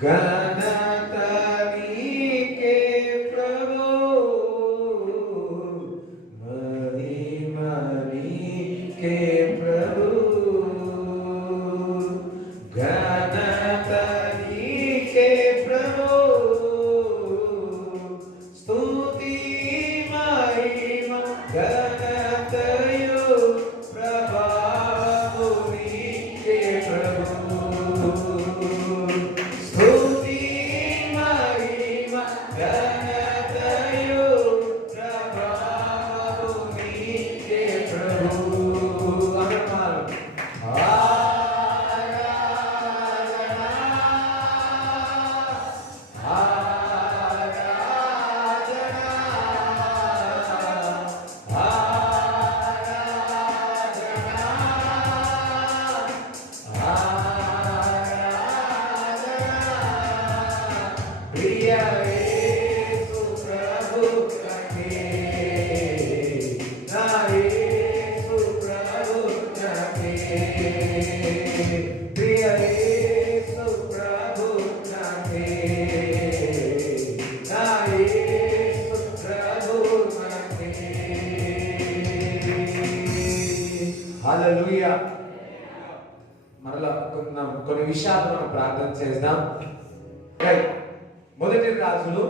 ఘనత నీకే ప్రభు, మహిమ నీకే ప్రభు, ఘనత నీకే ప్రభు, స్తుతి మహిమ ఘనతయు ప్రభావము నీకే ప్రభు. హల్లెలూయా. మరలా కొన్ని విషయాలు మనం ప్రార్థన చేద్దాం. మొదటి రాజులు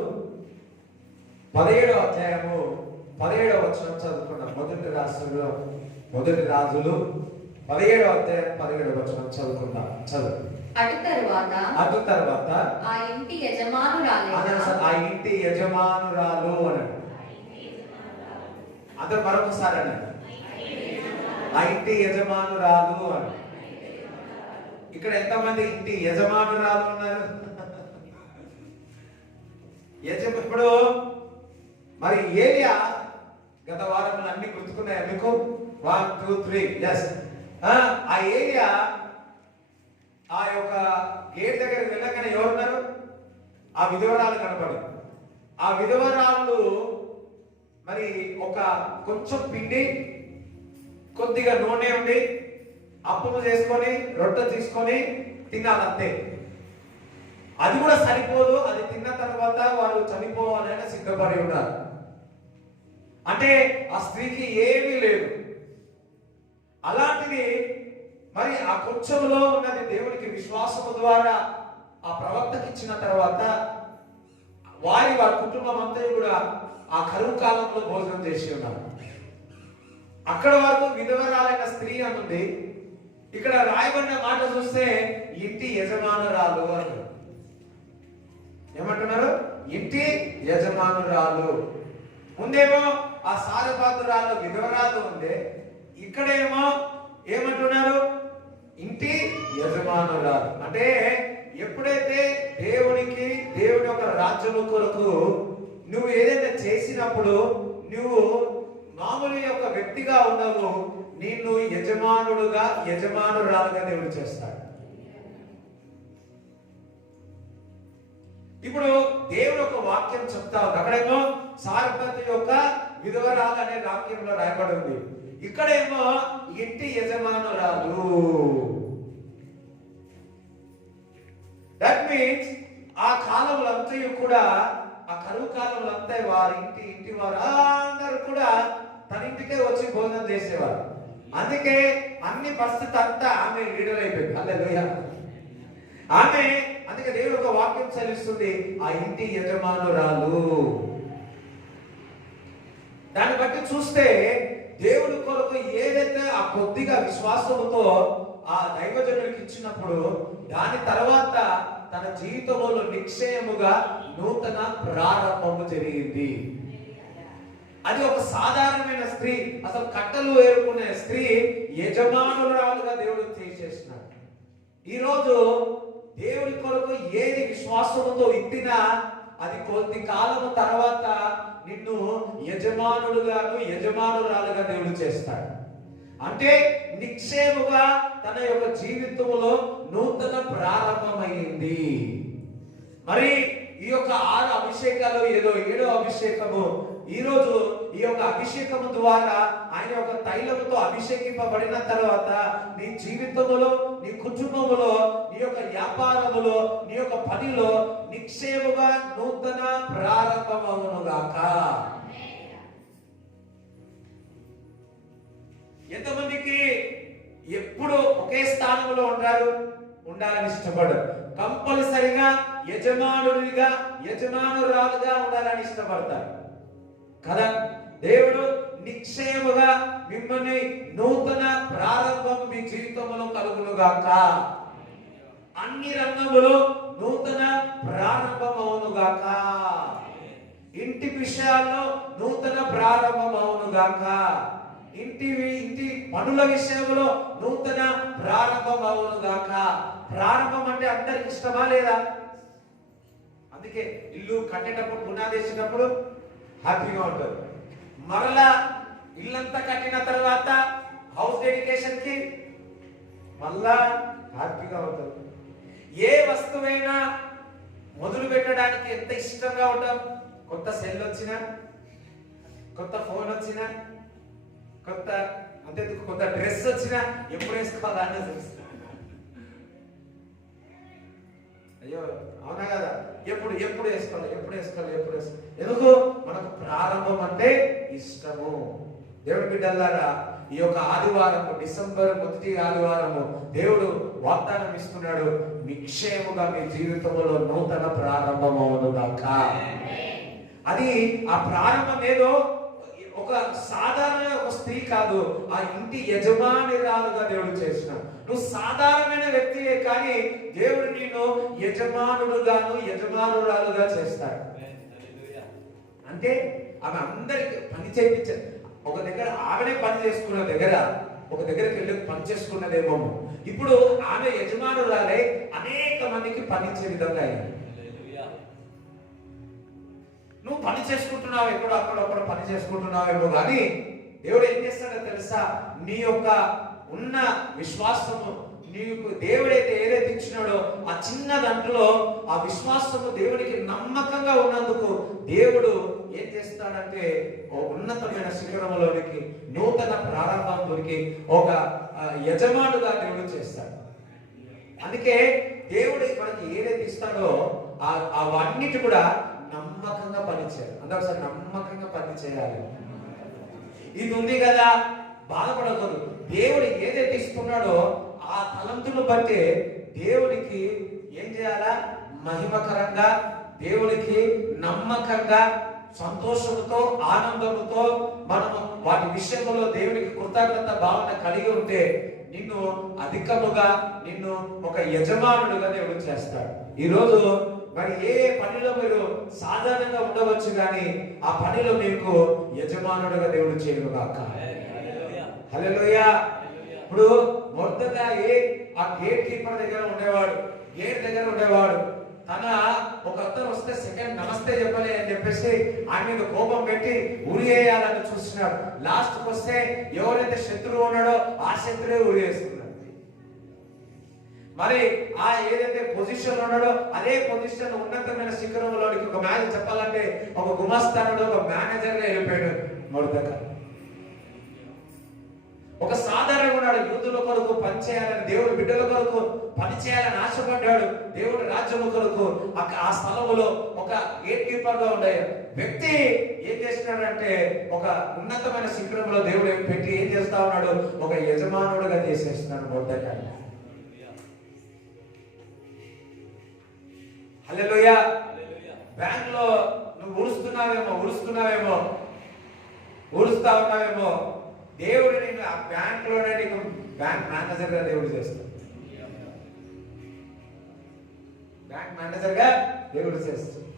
17వ అధ్యాయము 17వ వచనం చదువుకున్నాం. మొదటి రాజులు 17వ అధ్యాయం 17వ వచనం చదువుకున్నాం. చదువు. అటు తర్వాత ఆ ఇంటి యజమానురాలు అన్నాడు. అందరూ మరొకసారి అన్నాడు, ఆ ఇంటి యజమానురాలు అని. ఇక్కడ ఎంతమంది ఇంటి యజమానురాలు ఉన్నారు? ఇప్పుడు మరి ఏలియా గత వారం అన్ని గుర్తుకున్నాయా మీకు? 1 2 3 ఎస్. ఆ ఏలియా ఆ యొక్క గేట్ దగ్గరికి వెళ్ళగానే ఎవరున్నారు? ఆ విధవరాలు కనపడి, ఆ విధవరాలు మరి ఒక కొంచెం పిండి కొద్దిగా నూనె ఉండి అప్పులు చేసుకొని రొట్టె తీసుకొని తినాలంతే. అది కూడా సరిపోదు. అది తిన్న తర్వాత వారు చనిపోవాలని సిద్ధపడి ఉన్నారు. అంటే ఆ స్త్రీకి ఏమీ లేదు. అలాంటిది మరి ఆ కొంచెంలో ఉన్నది దేవునికి విశ్వాసము ద్వారా ఆ ప్రవక్తకి ఇచ్చిన తర్వాత వారి కుటుంబం అంతా కూడా ఆ కరువు కాలంలో భోజనం చేసి ఉన్నారు. అక్కడ వరకు విధవరాలైన స్త్రీ అనుంది. ఇక్కడ రాయబడిన మాట చూస్తే ఇంటి యజమానురాలు అన్నారు. ఏమంటున్నారు? ఇంటి యజమానురాలు. ముందేమో ఆ సారపాత్రురాలు విధవరాలు ఉంది. ఇక్కడేమో ఏమంటున్నారు? ఇంటి యజమానురాలు. అంటే ఎప్పుడైతే దేవుని యొక్క రాజ్యము కొరకు నువ్వు ఏదైతే చేసినప్పుడు నువ్వు మామూలు యొక్క వ్యక్తిగా ఉన్నావు, నిన్ను యజమానురాలుగా దేవుడు చేస్తాడు. ఇప్పుడు దేవుడు ఒక వాక్యం చెప్తా ఉంది. అక్కడేమో సారపతి యొక్క విధవరాలు అనే వాక్యంలో రాయబడి ఉంది. ఇక్కడేమో ఇంటి యజమానురాలు. దట్ మీన్స్ ఆ కాలంలో కూడా, ఆ కరువు కాలంలో అంతా వారి ఇంటి వారు అందరూ కూడా తన ఇంటికే వచ్చి భోజనం చేసేవారు. అందుకే అన్ని పరిస్థితి అంతా ఆమె లీడర్ అయిపోయింది. హల్లెలూయా. అందుకే దేవుడు ఒక వాక్యం చదివిస్తుంది, ఆ ఇంటి యజమానురాలు. దాన్ని బట్టి చూస్తే దేవుడి కొరకు ఏదైతే ఆ కొద్దిగా విశ్వాసముతో ఆ దైవజనుడికి ఇచ్చినప్పుడు దాని తర్వాత తన జీవితంలో నిశ్చయముగా నూతన ప్రారంభము జరిగింది. అది ఒక సాధారణమైన స్త్రీ, అసలు కట్టలు ఏరుకునే స్త్రీ యజమానురాలుగా దేవుడు చేసేసినాడు. ఈరోజు దేవుడి కొరకు ఏది విశ్వాసముతో ఇచ్చినా అది కొద్ది కాలము తర్వాత నిన్ను యజమానురాలుగా దేవుడు చేస్తాడు. అంటే నిక్షేముగా తన యొక్క జీవితంలో నూతన ప్రారంభమైంది. మరి ఈ యొక్క 6 అభిషేకాలు ఏదో 7వ అభిషేకము ఈరోజు ఈ యొక్క అభిషేకము ద్వారా ఆయన యొక్క తైలముతో అభిషేకింపబడిన తర్వాత నీ జీవితములో, నీ కుటుంబములో, నీ యొక్క వ్యాపారములో, నీ యొక్క పనిలో నిక్షేముగా నూతన ప్రారంభమవునుగాక. ఎంతమందికి ఎప్పుడు ఒకే స్థానంలో ఉంటారు, ఉండాలని ఇష్టపడరు. కంపల్సరిగా యజమానుడిగా, యజమానురాలుగా ఉండాలని ఇష్టపడతారు కదా. దేవుడు నిక్షేముగా మిమ్మల్ని నూతన ప్రారంభం మీ జీవితంలో కలుగునుగాక. అన్ని రంగములో నూతన ప్రారంభం అవునుగాక. ఇంటి విషయాల్లో నూతన ప్రారంభం అవునుగాక. ఇంటి పనుల విషయంలో నూతన ప్రారంభం అవునుగాక. ప్రారంభం అంటే అందరికి ఇష్టమా లేదా? అందుకే ఇల్లు కట్టేటప్పుడు, పునాది వేసేటప్పుడు హ్యాపీగా ఉంటుంది. మరలా ఇల్లంతా కట్టిన తర్వాత హౌస్ డెడికేషన్ కి మళ్ళా హ్యాపీగా ఉంటుంది. ఏ వస్తువైనా మొదలు పెట్టడానికి ఎంత ఇష్టంగా ఉంటాం. కొత్త సెల్ వచ్చినా, కొత్త ఫోన్ వచ్చినా, కొత్త డ్రెస్ వచ్చినా ఎప్పుడు వేసుకోవాలని చూస్తాం. అయ్యో అవునా కదా, ఎప్పుడు వేసుకోవాలి. ఎందుకు? మనకు ప్రారంభం అంటే ఇష్టము. దేవుడి బిడ్డలారా, ఈ యొక్క ఆదివారము, డిసెంబర్ మొదటి ఆదివారము దేవుడు వాగ్దానం ఇస్తున్నాడు, నిక్షేముగా మీ జీవితంలో నూతన ప్రారంభం అవునుగాక. అది ఆ ప్రారంభం ఏదో ఒక సాధారణ ఒక స్త్రీ కాదు, ఆ ఇంటి యజమానిరాలుగా దేవుడు చేసినాడు. నువ్వు సాధారణమైన వ్యక్తియే, కానీ దేవుడు నిన్ను యజమానుడుగాను, యజమానురాలుగా చేస్తాడు. అంటే ఆమె అందరికి పని చేయించారు. ఒక దగ్గర ఆమెనే పని చేసుకున్న దగ్గర, ఒక దగ్గరికి వెళ్ళి పని చేసుకున్నదేమో, ఇప్పుడు ఆమె యజమానురాలే అనేక మందికి పనిచ్చే విధంగా అయింది. నువ్వు పని చేసుకుంటున్నావు, ఎక్కడో అక్కడ పని చేసుకుంటున్నావేమో, కానీ దేవుడు ఏం చేస్తాడో తెలుసా? నీ యొక్క ఉన్న విశ్వాసము, నీకు దేవుడైతే ఏదైతే ఇచ్చినాడో ఆ చిన్న దాంట్లో ఆ విశ్వాసము దేవుడికి నమ్మకంగా ఉన్నందుకు దేవుడు ఏం చేస్తాడంటే ఒక ఉన్నతమైన శిఖరములోనికి, నూతన ప్రారంభంలోనికి ఒక యజమానుగా దేవుడు చేస్తాడు. అందుకే దేవుడు మనకి ఏదైతే ఇస్తాడో అవన్నిటి కూడా నమ్మకంగా పనిచేయాలి. అందరూ నమ్మకంగా పని చేయాలి. ఇది ఉంది కదా, బాధపడకూడదు. దేవుడు ఏదైతే ఇస్తున్నాడో ఆ తలంతును బట్టి దేవుడికి ఏం చేయాలా? మహిమకరంగా, దేవుడికి నమ్మకంగా, సంతోషంతో, ఆనందంతో మనము వాటి విషయంలో దేవుడికి కృతజ్ఞత భావన కలిగి ఉంటే నిన్ను అధికముగా, నిన్ను ఒక యజమానుడుగా దేవుడు చేస్తాడు. ఈరోజు మరి ఏ పనిలో మీరు సాధారణంగా ఉండవచ్చు, కానీ ఆ పనిలో మీకు యజమానుడుగా దేవుడు చేయనుగాక. హల్లెలూయా. ఇప్పుడు మొర్దెకాయి ఆ గేట్ కీపర్ దగ్గర ఉండేవాడు. తన ఒక అతను వస్తే సెకండ్ నమస్తే చెప్పలే అని చెప్పేసి ఆయన మీద కోపం పెట్టి ఉరి వేయాలని చూస్తున్నాడు. లాస్ట్కి వస్తే ఎవరైతే శత్రువు ఉన్నాడో ఆ శత్రువే ఉరి వేస్తున్నాడు. మరి ఆ ఏదైతే పొజిషన్ ఉన్నాడో అదే పొజిషన్ ఉన్నతమైన శిఖరంలోనికి ఒక మ్యాచ్ చెప్పాలంటే ఒక గుమస్తానుడు, ఒక మేనేజర్ గా వెళ్ళిపోయాడు మొర్దెకాయి. ఒక సాధారణ ఉన్నాడు, యూదుల కొరకు పనిచేయాలని, దేవుడు బిడ్డల కొరకు పనిచేయాలని ఆశపడ్డాడు. దేవుడు రాజ్యము కొరకు ఆ స్థలములో ఒక గేట్ కీపర్ గా ఉండే వ్యక్తి ఏం చేస్తున్నాడంటే ఒక ఉన్నతమైన శిఖరంలో దేవుడు పెట్టి ఏం చేస్తా ఉన్నాడు? ఒక యజమానుడుగా చేసేస్తున్నాడు మొర్దెకాయి. హల్లెలూయా. బ్యాంక్ లో నువ్వు ఊరుస్తా ఉన్నావేమో, దేవుడు నేను ఆ బ్యాంక్ లోనే నీకు బ్యాంక్ మేనేజర్ గా దేవుడు చేస్తాడు. బ్యాంక్ మేనేజర్ గా దేవుడు చేస్తాడు.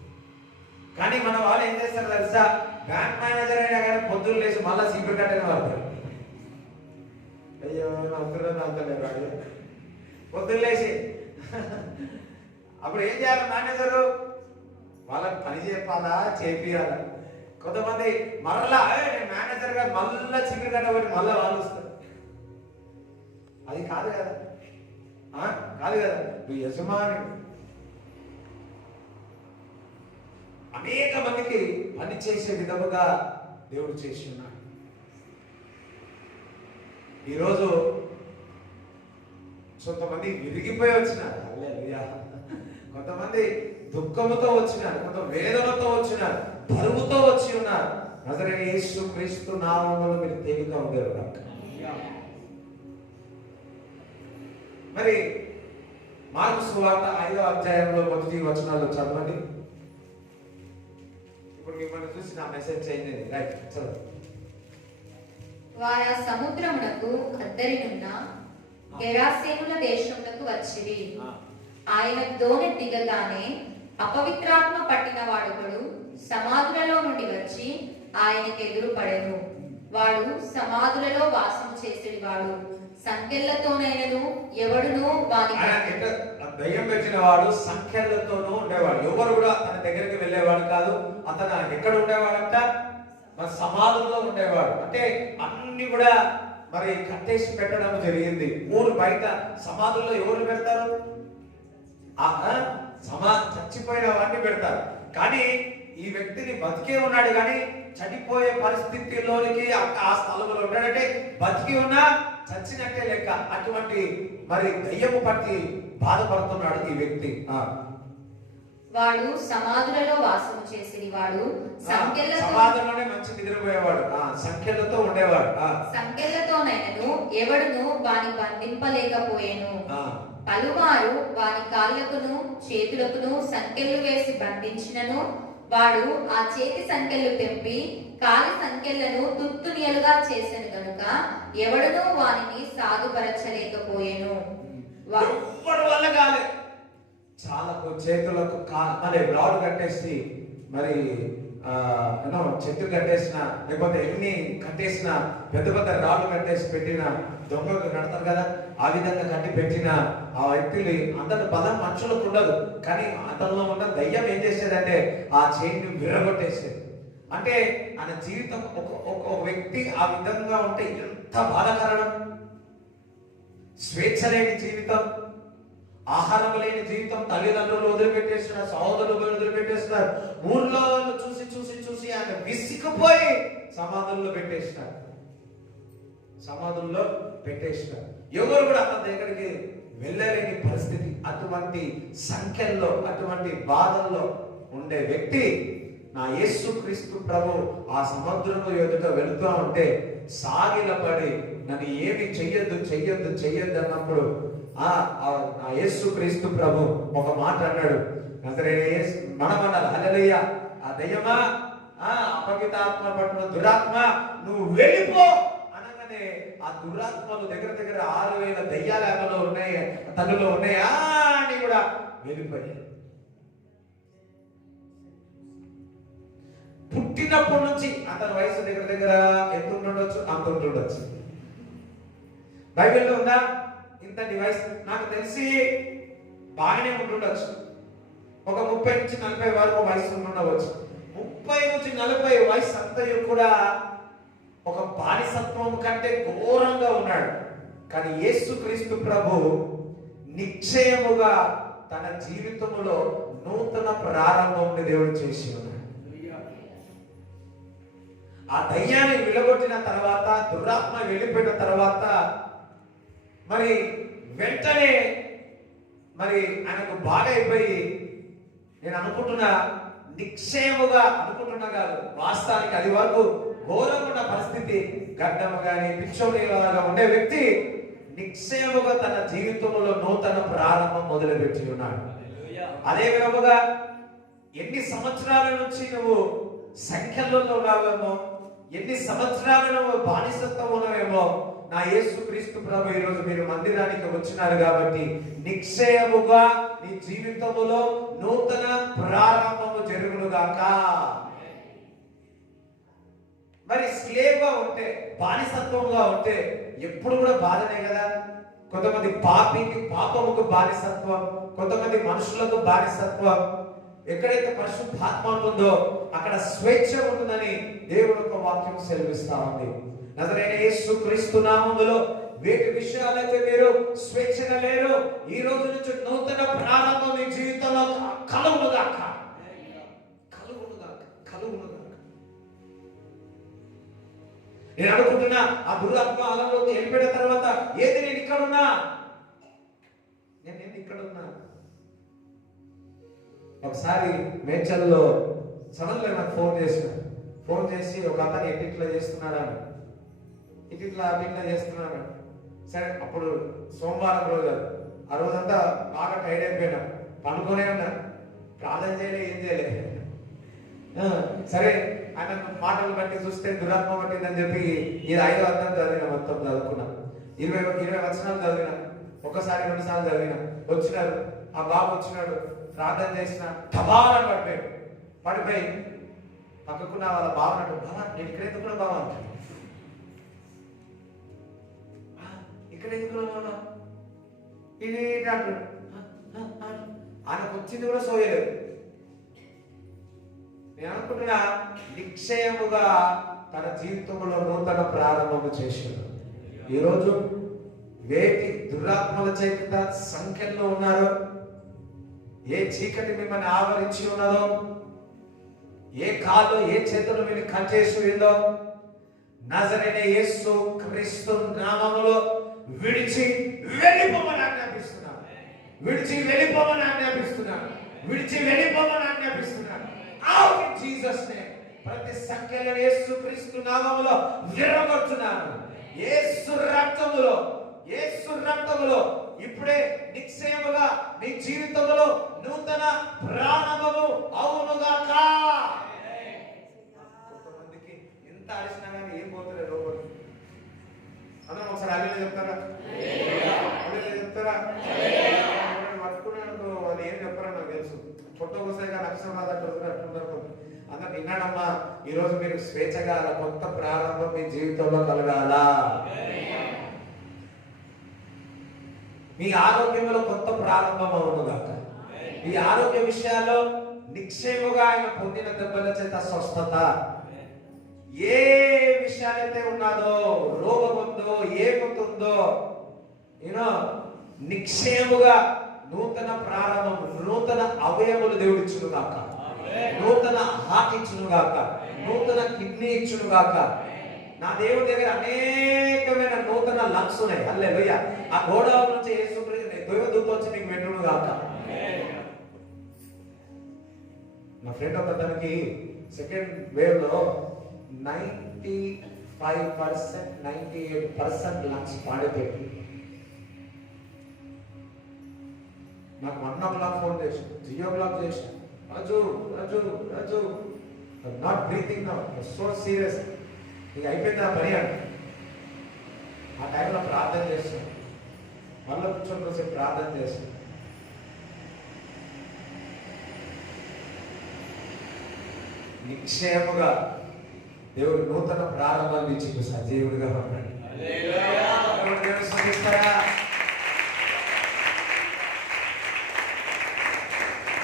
కానీ మన వాళ్ళు ఏం చేస్తారు తెలుసా? బ్యాంక్ మేనేజర్ అయినా కానీ పొద్దున్న లేచి మళ్ళా సీక్రెట్ కట్టని వాడతారు. అయ్యో అంతలేదు, పొద్దున్న లేచి అప్పుడు ఏం చేయాలి? మేనేజరు వాళ్ళకి పని చెప్పాలా, చేపియాలా? కొంతమంది మరలా నేను మేనేజర్ గా మళ్ళా చికెన్ కట్టబట్టి మళ్ళా వాళ్ళు వస్తారు. అది కాదు కదా, నువ్వు యజమానుడు. అనేక మందికి పని చేసే విధముగా దేవుడు చేసి ఉన్నాడు. ఈరోజు కొంతమంది విరిగిపోయి వచ్చినారు, హల్లెలూయా. కొంతమంది దుఃఖముతో వచ్చినారు, కొంత వేదనతో వచ్చినారు, బరువుతో వచ్చి ఉన్నారు. నజరేయుడైన యేసు క్రీస్తు నామములో మీరు తేలిక ఉండేరు కాక. మరి మార్కు సువార్త 5వ అధ్యాయంలో మొదటి వచనాలు చదవండి. ఇప్పుడు మిమ్మల్ని చూసి నా మెసేజ్ చేంజ్ అయింది. రైట్, చదవండి. వారు సముద్రమునకు అద్దరినున్న గెరాసేనుల దేశమునకు వచ్చిరి. ఆయన దోణి దిగగానే అపవిత్రాత్మ పట్టిన వాడొకడు సమాధులలో నుండి వచ్చి ఆయనకు ఎదురు పడెను. వాడు సమాధులలో వాసము చేసేవాడు. సంకెళ్లతోనైనను ఎవడును దయ్యం పెట్టిన వాడు సంఖ్యలతోనూ ఉండేవాడు. ఎవరు కూడా తన దగ్గరికి వెళ్ళేవాడు కాదు. అతను ఎక్కడ ఉండేవాడంట? మరి సమాధుల్లో ఉండేవాడు. అంటే అన్ని కూడా మరి కట్టేసి పెట్టడం జరిగింది. ఊరు బయట సమాధుల్లో ఎవరు పెడతారు? చచ్చిపోయిన వాడిని పెడతారు. కానీ ఈ వ్యక్తిని బతికే ఉన్నాడు, కానీ చనిపోయే పరిస్థితిలోనికి ఆ స్థలంలో ఉన్నాడంటే బతికి ఉన్నా చచ్చినట్టే లెక్క. అటువంటి మరి దయ్యము పట్టి బాధపడుతున్నాడు ఈ వ్యక్తి. వాడు సమాధులలో వాసము చేసేది. వాడు సమాధుల్లోనే మంచి నిద్రపోయేవాడు, సంఖ్యలతో ఉండేవాడు. సంఖ్యలతోనైనను ఎవడును వాని బంధింపలేకపోయేను. పలుమారు వాని కాళ్ళకును చేతులకును సంకెళ్ళు వేసి బంధించినను వాడు ఆ చేతి సంకెళ్ళు తెంపి కాలి సంకెళ్లను తుత్తునియలుగా చేసెను గనుక ఎవడునూ వానిని సాధుపరచలేకపోయేను. ఎవ్వరి వల్ల కాలే. చాలకు చేతులకు మరి రాడు కట్టేసి మరి చెట్టు కట్టేసిన, లేకపోతే ఎన్ని కట్టేసిన, పెద్ద పెద్ద రాళ్ళు కట్టేసి పెట్టిన, దొంగలు కడతారు కదా, ఆ విధంగా కట్టి పెట్టిన ఆ వ్యక్తులు అంతటి బలం మనుషులకు ఉండదు. కానీ అతనిలో ఉన్న దయ్యం ఏం చేసేదంటే ఆ చైన్ని విరగొట్టేసేది. అంటే ఆయన జీవితం ఒక వ్యక్తి ఆ విధంగా ఉంటే ఎంత బాధాకరం. స్వేచ్ఛ లేని జీవితం, ఆహారం లేని జీవితం, తల్లిదండ్రులు వదిలిపెట్టేస్తున్నారు, సహోదరులు వదిలిపెట్టేస్తున్నారు. ఊర్లో చూసి చూసి చూసి ఆయన విసిగిపోయి సమాధుల్లో పెట్టేసినారు. సమాధుల్లో పెట్టేసినారు. ఎవరు కూడా అతని దగ్గరికి వెళ్ళలేని పరిస్థితి. అటువంటి సంఖ్యల్లో, అటువంటి బాధల్లో ఉండే వ్యక్తి నా యేసు క్రీస్తు ప్రభు ఆ సముద్రము ఎదుట వెళుతూ ఉంటే సాగిలపడి నన్ను ఏమి చెయ్యొద్దు చెయ్యొద్దు చెయ్యొద్దు అన్నప్పుడు ఆ యేసు క్రీస్తు ప్రభు ఒక మాట అన్నాడు. మనం అన్నారు, హల్లెలూయా, ఆ దయ్యమా, అపవిత్రాత్మ పట్టిన దురాత్మ నువ్వు వెళ్ళిపో అనగానే ఆ దురాత్మలు దగ్గర దగ్గర 6,000 దయ్యాలు ఆమెలో ఉన్నాయి, తనలో ఉన్నాయా అని కూడా వెళ్ళిపోయాయి. పుట్టినప్పటి నుంచి అతని వయసు దగ్గర దగ్గర ఎంత ఉంటుండొచ్చు, అంత ఉంటుండొచ్చు. బైబిల్లో ఉందా ఇంతటి వయసు? నాకు తెలిసి బాగానే ఉంటుండొచ్చు. ఒక 30 నుంచి 40 వరకు వయసు ఉంటుండవచ్చు. 30 నుంచి 40 వయసు అంతయు కూడా ఒక బానిసత్వం కంటే ఘోరంగా ఉన్నాడు. కానీ యేసుక్రీస్తు ప్రభు నిశ్చయముగా తన జీవితంలో నూతన ప్రారంభం దేవుడు చేసి ఉన్నాడు. ఆ దయ్యాన్ని విలగొట్టిన తర్వాత, దురాత్మ వెళ్ళిపోయిన తర్వాత మరి వెంటనే మరి ఆయనకు బాగా అయిపోయి, నేను అనుకుంటున్నా నిశ్చయముగా అనుకుంటున్నా కాదు, వాస్తవానికి అది వరకు ఘోరమైన పరిస్థితి, గడ్డము కానీ పిచ్చోడిలాగా ఉండే వ్యక్తి నిశ్చయముగా తన జీవితంలో నూతన ప్రారంభం మొదలుపెట్టి ఉన్నాడు. అదే విధముగా ఎన్ని సంవత్సరాల నుంచి నువ్వు సంఖ్యలలో ఉన్నావేమో, ఎన్ని సంవత్సరాలు నువ్వు బానిసత్వం ఉన్నావేమో, నా యేసు క్రీస్తు ప్రభు ఈరోజు మీరు మందిరానికి వచ్చినారు కాబట్టి నిశ్చయముగా నీ జీవితములో నూతన ప్రారంభము జరుగునుగాక. మరి స్లేవ్గా ఉంటే, బానిసత్వంగా ఉంటే ఎప్పుడు కూడా బాధనే కదా. కొంతమంది పాపముకు బానిసత్వం, కొంతమంది మనుషులకు బానిసత్వం. ఎక్కడైతే పరిశుద్ధాత్మ ఉంటుందో అక్కడ స్వేచ్ఛ ఉంటుందని దేవుడు ఒక వాక్యం సెలవిస్తా ఉంది. నజరైన యేసు క్రీస్తు నామములో వేటి విషయాలైతే మీరు స్వేచ్ఛగా లేరు, ఈ రోజు నుంచి నూతన ప్రారంభం మీ జీవితంలో కలుగునుగాక, కలుగునుగాక, కలుగునుగాక. నేను అనుకుంటున్నా ఆ దురాత్మ అలంలోకి వెళ్ళిపోయిన తర్వాత ఏది నేను ఇక్కడున్నా, నేను ఇక్కడ ఉన్నా. ఒకసారి మేడ్చల్లో సడన్గా నాకు ఫోన్ చేసి ఒక అతను ఇట్లా చేస్తున్నాడు అని, ఇట్లా చేస్తున్నాడు. సరే, అప్పుడు సోమవారం రోజు, ఆ రోజంతా బాగా టైర్డ్ అయిపోయినా, పనుకొనే ఉన్నా, ప్రార్థన చేయలే, ఏం చేయలే. సరే, ఆయన మాటలు బట్టి చూస్తే దురాత్మ పట్టిందని చెప్పి ఇది 5వ అధ్యాయం చదివిన, మొత్తం చదువుకున్నా. 20 వచనాలు చదివిన, ఒకసారి 2 సార్లు చదివిన. వచ్చినారు, ఆ బాబు వచ్చినాడు, ప్రార్థన చేసిన, టబాలని పడిపోయి పక్కకున్న వాళ్ళ బావన్నాడు, బావా నేను ఇక్కడ ఎందుకు బావా అంటాడు. ఇక్కడ ఎందుకు బావా ఇది అంటాడు. ఆయనకు వచ్చింది కూడా సోయలేదు. నేను అనుకుంటున్నా, నిశ్చయముగా తన జీవితంలో నూతన ప్రారంభము చేశాడు. ఈరోజు వేటి దురాత్మల చేత సంఖ్యలో ఉన్నారో, ఏ చీకటి మిమ్మల్ని ఆవరించి ఉన్నదో, ఏ కాళ్ళు ఏ చేతులు మీరు కట్టేసి ఉందో, నజరేయుడైన యేసు క్రీస్తు నామములో విడిచి వెళ్ళిపోమని ఆజ్ఞాపిస్తున్నాను. విడిచి వెళ్ళిపోమని ఆజ్ఞాపిస్తున్నాను. విడిచి వెళ్ళిపోమని ఆజ్ఞాపిస్తున్నాను. Out in Jesus name. ప్రతి సంఖ్యలో యేసు క్రీస్తు నామములో విరగొడుతున్నాను. యేసు రక్తములో ఇప్పుడే నిశ్చయముగా నీ జీవితంలో నూతన ప్రారంభము అవునుగాక. కొంతమందికి ఎంత అరిచినా కానీ ఏం పోతుంది లోపల. అందరం ఒకసారి అల్లేలుయా చెప్తారా? పట్టుకున్నాను వాళ్ళు ఏం చెప్పారో నాకు తెలుసు. పొట్టకొస్తాయిగా నక్షత్రం అట్లుంటారు. అందరు విన్నాడమ్మా, ఈరోజు మీరు స్వేచ్ఛగా కొత్త ప్రారంభం మీ జీవితంలో కలగాల. మీ ఆరోగ్యంలో కొత్త ప్రారంభం అవునుగాక. ఈ ఆరోగ్య విషయాల్లో నిశ్చయముగా ఆయన పొందిన దెబ్బల చేత స్వస్థత, ఏ విషయాలైతే ఉన్నదో, రోగం ఉందో, ఏముందో, నిశ్చయముగా నూతన ప్రారంభం, నూతన అవయములు దేవుడు ఇచ్చును గాక, నూతన హార్ట్ ఇచ్చును గాక, నూతన కిడ్నీ ఇచ్చును గాక. నా దేవుడి దగ్గర అనేకమైన నూతన లంగ్స్ ఉన్నాయి. హల్లెలూయా. ఆ గోడౌన్ నుంచి దైవదూత వచ్చి మీకు వెంటను గాక. నా ఫ్రెండ్ ఒక తనకి సెకండ్ వేవ్ లో 95% 98% లంగ్స్ పాడిపోయి నాకు 1 o'clock ఫోన్ చేసి 3 o'clock చేసి, Raju not breathing now, so serious, ఇక అయిపోయింది ఆ పని అంట. ఆ టైంలో ప్రార్థన చేస్తాం, మళ్ళీ కూర్చొని కోసం ప్రార్థన చేస్తాం. నిశ్చయముగా దేవుడు నూతన ప్రారంభాన్ని ఇచ్చి సజీవుడిగా ఉన్నాడు.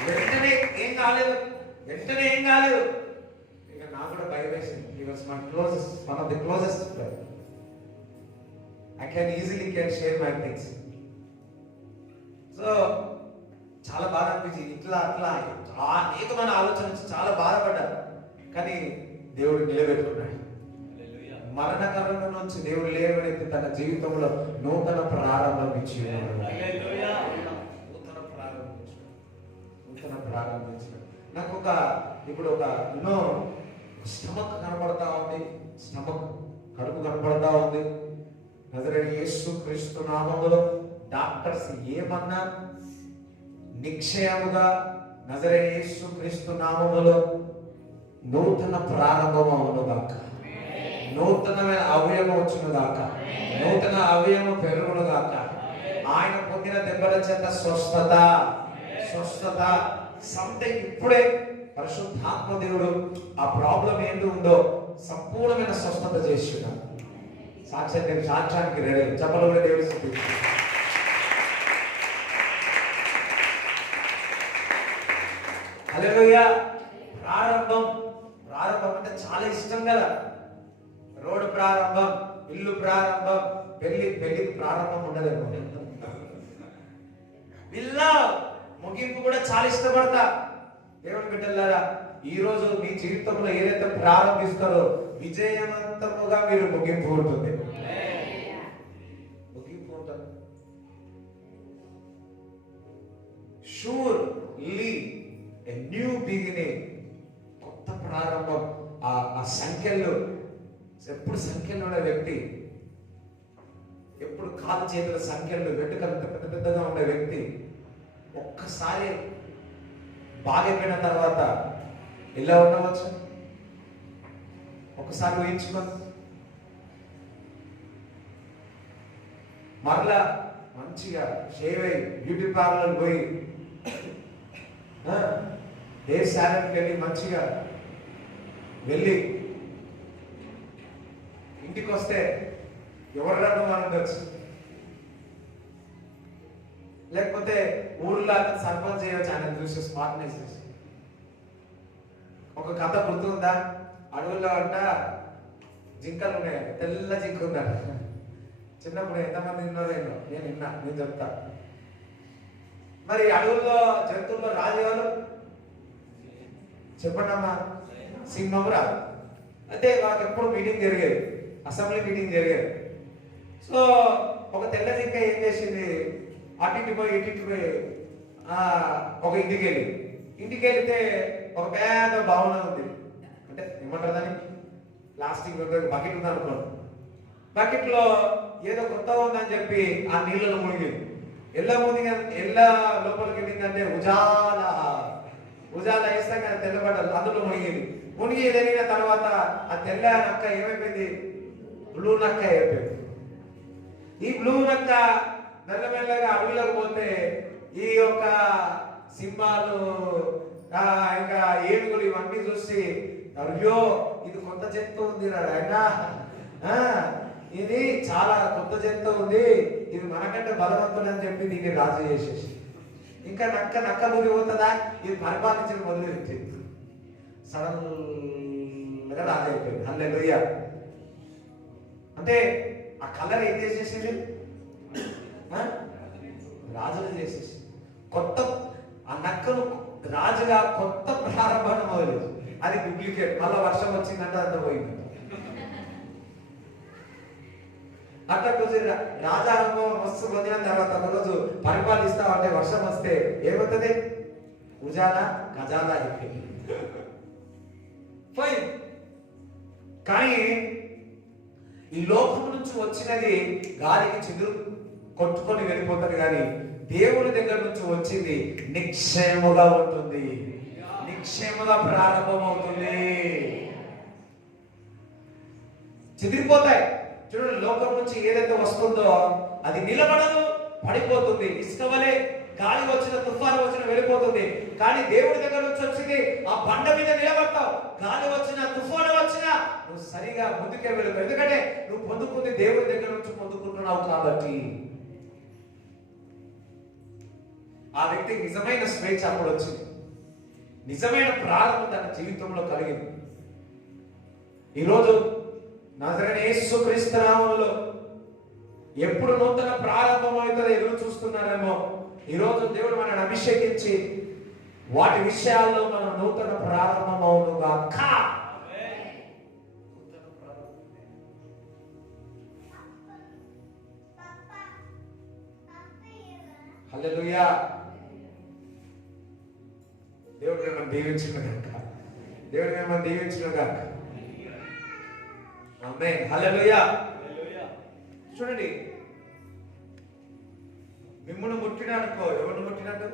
వెంటనే ఏం కాలేదు. ఇక నాకు కూడా భయం వేసింది. He was my closest, one of the closest friends. I can easily share my things. So చాలా బాధ అనిపించింది. ఇట్లా అనేకమైన ఆలోచన చాలా బాధపడ్డారు. కానీ దేవుడు నిలబెట్టుకున్నాడు. మరణకరణం నుంచి దేవుడు లేవనెత్తి తన జీవితంలో నూతన ప్రారంభం ఇచ్చి నాకు ఇప్పుడు స్టమక్ కనపడతా ఉంది, కడుపు కనపడతా ఉంది. నజరేయుడైన యేసు క్రీస్తు నామములో డాక్టర్స్ ఏమన్నా నిశ్చయముగా నజరేయుడైన యేసు క్రీస్తు నామములో నూతన ప్రారంభం అవునుగాక. నూతనమైన అవయవం వచ్చునుగాక. నూతన అవయవం పెరుగునుగాక. ఆయన పొందిన దెబ్బల చేత స్వస్థత సంథింగ్ ఇప్పుడే పరిశుద్ధాత్మ దేవుడు ఆ ప్రాబ్లం ఏంటి ఉందో సంపూర్ణమైన స్వస్థత చేస్తున్నాడు. సాక్ష్యానికి రెడీ. చెప్పలు కూడా దేవుడు చూపించాడు. హల్లెలూయా. ప్రారంభం అంటే చాలా ఇష్టం కదా. రోడ్డు ప్రారంభం, ఇల్లు ప్రారంభం, పెళ్లి ప్రారంభం ఉండదేమో. ఇల్లు ముగింపు కూడా చాలా ఇష్టపడతా. దేవుని బిడ్డలారా, ఈ రోజు మీ జీవితంలో ఏదైతే ప్రారంభిస్తారో విజయవంతముగా మీరు ముగింపు ఉంటుంది. ముగింపు ఉంటుంది. షూర్లీ ఎ న్యూ బిగినింగ్, కొత్త ప్రారంభం. ఆ సంఖ్యలు ఎప్పుడు సంఖ్యలు ఉండే వ్యక్తి, ఎప్పుడు కాలు చేతుల సంఖ్యలు వెంట్రుకలు పెద్ద పెద్దగా ఉండే వ్యక్తి ఒక్కసారి బాగైపోయిన తర్వాత ఎలా ఉండవచ్చు? ఒకసారి ఊహించుకోండి. మరలా మంచిగా షేవ్ అయ్యి బ్యూటీ పార్లర్ పోయి హెయిర్ సాలన్కి వెళ్ళి మంచిగా వెళ్ళి ఇంటికి వస్తే ఎవరు అనొచ్చు. లేకపోతే ఊర్లో సర్పంచ్ చేయవచ్చు ఆయన చూసి స్మార్ట్నెస్ చూసి. ఒక కథ గుర్తుందా? అడవుల్లో అంట జింకలు ఉన్నాయి, తెల్ల జింక ఉందా. చిన్నప్పుడు ఎంతమంది విన్నారో నేను చెప్తా. మరి అడవుల్లో జంతువుల్లో రాజు ఎవరు చెప్పండమ్మా? సింహం రాదు. అయితే మాకు ఎప్పుడు మీటింగ్ జరిగేది, అసెంబ్లీ మీటింగ్ జరిగేది. సో ఒక తెల్ల జింక ఏం చేసింది, అటు పోయి ఇటు పోయి ఒక ఇంటికి వెళితే ఒక పెద్ద భవనం ఉంది. అంటే ఏమంటారు దాన్ని, ప్లాస్టిక్ బకెట్ ఉంది అనుకోండి. బకెట్ లో ఏదో కొత్తగా ఉందని చెప్పి ఆ నీళ్ళలో మునిగింది. ఎల్ల లోపలికి వెళ్ళిందంటే ఉజాల వేస్తాం కదా తెల్లబడ్డలు, అందులో మునిగి ఎదిగిన తర్వాత ఆ తెల్ల నక్క ఏమైపోయింది? బ్లూ నక్క అయిపోయింది. ఈ బ్లూ నక్క మెల్లమెల్లగా అడవిలోకి పోతే ఈ యొక్క సింహాలు ఇంకా ఏనుగులు ఇవన్నీ చూసి, అయ్యో ఇది కొత్త జంతువు ఉంది ఆయన, ఇది చాలా కొత్త జంతువు ఉంది, ఇది మనకంటే బలవంతులు అని చెప్పి దీన్ని రాజు చేసేసి ఇంకా నక్క ముగి పోతుందా, ఇది పరిపాలించడం మొదలుపెట్టింది. సడన్గా రాజు అయిపోయింది. హల్లెలూయా. అంటే ఆ కలర్ ఏం చేసేసింది? రాజులు చేసేసి కొత్త ఆ నక్కను రాజుగా కొత్త ప్రారంభాన్ని మొదలు. అది డూప్లికేట్. మళ్ళా వర్షం వచ్చిందంటే అంత పోయింది. అట్లా కొంచెం రాజానుభవం వస్తు పొందిన తర్వాత ఒకరోజు పరిపాలిస్తా అంటే వర్షం వస్తే ఏమవుతుంది? ఉజాల గజాల అయిపోయింది. ఫైన్. కానీ ఈ లోకం నుంచి వచ్చినది గాలికి చిగురు కొట్టుకొని వెళ్ళిపోతారు, కానీ దేవుని దగ్గర నుంచి వచ్చింది నిక్షేమముగా ఉంటుంది, నిక్షేమముగా ప్రారంభం అవుతుంది. చెదిరిపోతాయి. చూడండి, లోకం నుంచి ఏదైతే వస్తుందో అది నిలబడదు, పడిపోతుంది. ఇసుక వలె గాలి వచ్చిన తుఫాను వచ్చిన వెళ్ళిపోతుంది. కానీ దేవుడి దగ్గర నుంచి వచ్చింది ఆ బండ మీద నిలబడతావు. గాలి వచ్చిన తుఫాను వచ్చినా నువ్వు సరిగా ముందుకే వెళ్ళవు. ఎందుకంటే నువ్వు పొందుకుంది దేవుడి దగ్గర నుంచి పొందుకుంటున్నావు కాబట్టి. ఆ వ్యక్తికి నిజమైన స్వేచ్ఛ అప్పుడు వచ్చింది, నిజమైన ప్రారంభం తన జీవితంలో కలిగింది. ఈరోజు నజరేయుడైన యేసుక్రీస్తు నామములో ఎప్పుడు నూతన ప్రారంభం అవుతుందో ఎదురు చూస్తున్నారేమో. ఈరోజు దేవుడు మనల్ని అభిషేకించి వాటి విషయాల్లో మనం నూతన ప్రారంభం అవునుగాక. హల్లెలూయా. దేవుడు మిమ్మల్ని దీవించునుగాక. దేవుడు మిమ్మల్ని దీవించునుగాక. ఆమేన్. హల్లెలూయా. చూడండి, మిమ్మల్ని ముట్టినాడుకో, ఎవరిని ముట్టినట్టు?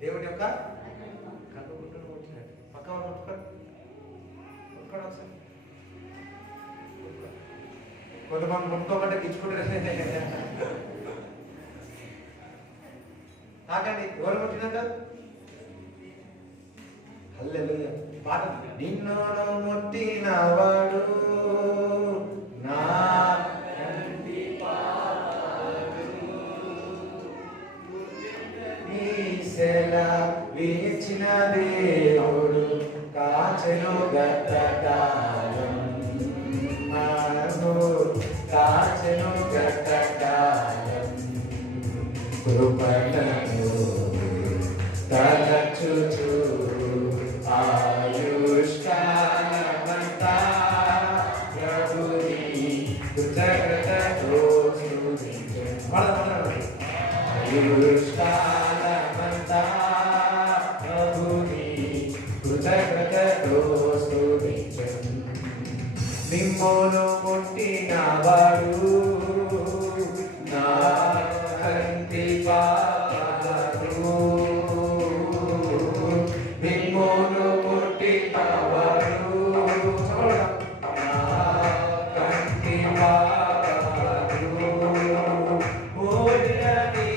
దేవుడి యొక్క కన్ను గుట్టును ముట్టినట్టు. పక్కన ముట్టుకోండి, ముట్టుకోండి ఒకసారి. కొంతమంది ముట్టుకోమంటే గిచ్చుకుంటారు. నాకండి ఎవరు ముట్టినట్టు? హల్లెలూయా. పాట, నిన్ను ముట్టినవాడు నా కంటి పాపడు, మీసెల వీచిన దేవుడు కాచెను గతకాలం, కాచెను గతకాలం, కృపణను తన తరచుచు ఆయుష్కాలమంతా ప్రభుని కృతజ్ఞతతో స్తుతించెను. ఆయుష్కాలమంతా ప్రభుని కృతజ్ఞతతో స్తుతించెను. మిమ్మును ముట్టినవాడు నా కంటి పాపము, మిమ్మును ముట్టినవాడు నా కంటి పాపము, మూడినది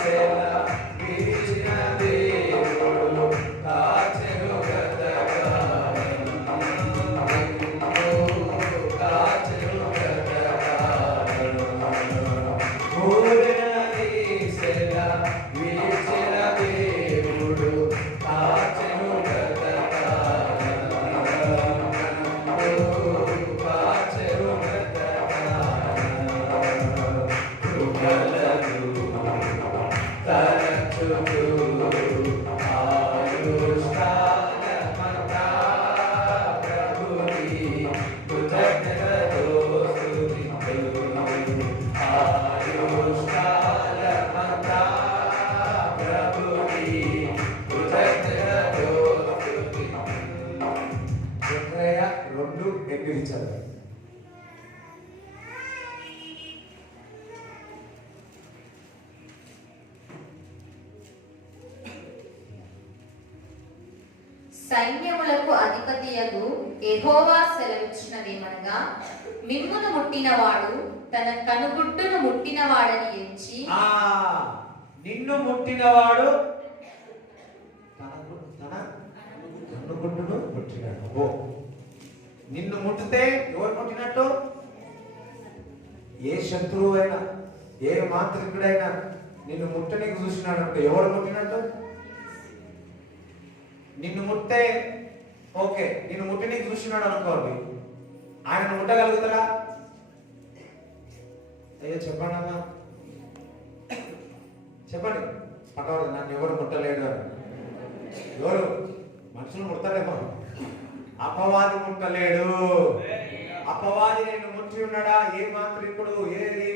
సెల విడిచిన దేవుడు కాచెను సైన్యములకు అధిపతియగు యెహోవా సెలవిచ్చినదేమనగా, మిమ్మును ముట్టినవాడు తన కనుగుడ్డును ముట్టినవాడని ఎంచి, నిన్ను ముట్టినవాడు తన కనుగుడ్డును ముట్టినాడు. ఓ, నిన్ను ముట్టితే ఎవరు ముట్టినట్టు? ఏ శత్రువు అయినా ఏ మాంత్రికుడైనా నిన్ను ముట్టనికి చూసినాడు అంటే ఎవరు ముట్టినట్టు? నిన్ను ముట్టే ఓకే, నిన్ను ముట్టనికి చూసినాడు అనుకోండి, ఆయన ముట్టగలుగుతారా? అయ్యో చెప్పండి అమ్మా, చెప్పండి. పక్కవాడు నన్ను ఎవరు ముట్టలేడు అని. ఎవరు? మనుషులు ముడతారేమో, అపవాది ముట్టలేడు. అపవాది నేను ముట్టి ఉన్నాడా? ఏ మాంత్రికుడు,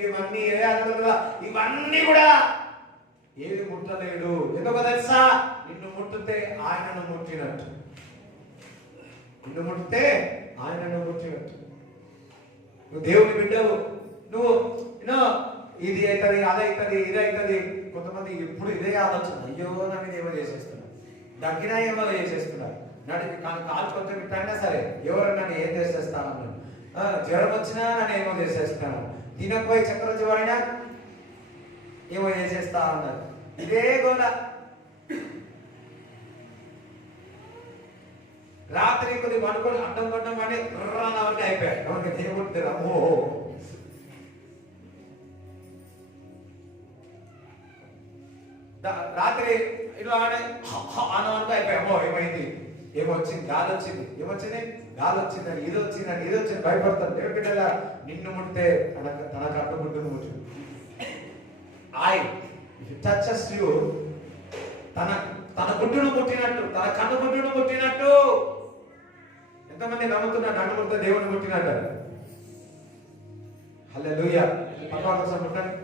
ఇవన్నీ ఏ అదలుగా ఇవన్నీ కూడా ఏది ముట్టలేడు. ఎందుకు తెలుసా? నిన్ను ముట్టితే ఆయనను ముట్టినట్టు. నిన్ను ముట్టితే ఆయనను ముట్టినట్టు. నువ్వు దేవుని బిడ్డవు. నువ్వు ఇది అవుతుంది, అదవుతుంది, ఇది అవుతుంది. కొంతమంది ఇప్పుడు ఇదే ఆలోచన, అయ్యో నన్ను ఏమో చేసేస్తున్నా, దగ్గినా ఏమో చేసేస్తున్నా, కాలు కొంచెం ఇట్టయినా సరే ఎవరు నన్ను ఏం చేసేస్తాను, జ్వరం వచ్చినా నన్ను ఏమో చేసేస్తాను, తినకపోయి చక్కెర వచ్చి వాడినా ఏమో చేసేస్తా అన్నారు. ఇదే గోల. రాత్రి కొద్ది పడుకొని అడ్డం కొట్టడం అని వరకు అయిపోయాడు. ఎవరికి దేవుడు అమ్మో, రాత్రి ఇలా వరకు అయిపోయామో, ఏమైంది, ఏమొచ్చింది, గాలి వచ్చింది, ఏమొచ్చింది, గాలి వచ్చిందని, ఇది వచ్చిందని, ఇది వచ్చింది, భయపడతాను. దేవుడి బిడ్డలా నిన్ను ముట్టితే తన కట్టు గుడ్డును ముట్టింది. టచెస్ యు, తన గుడ్డును ముట్టినట్టు, తన కన్ను గుడ్డును ముట్టినట్టు. ఎంతమంది నమ్ముతున్నారు నన్ను ముట్టితే దేవుని ముట్టినట్టు? హల్లెలూయా. పక్కవాళ్ళ ముట్టండి.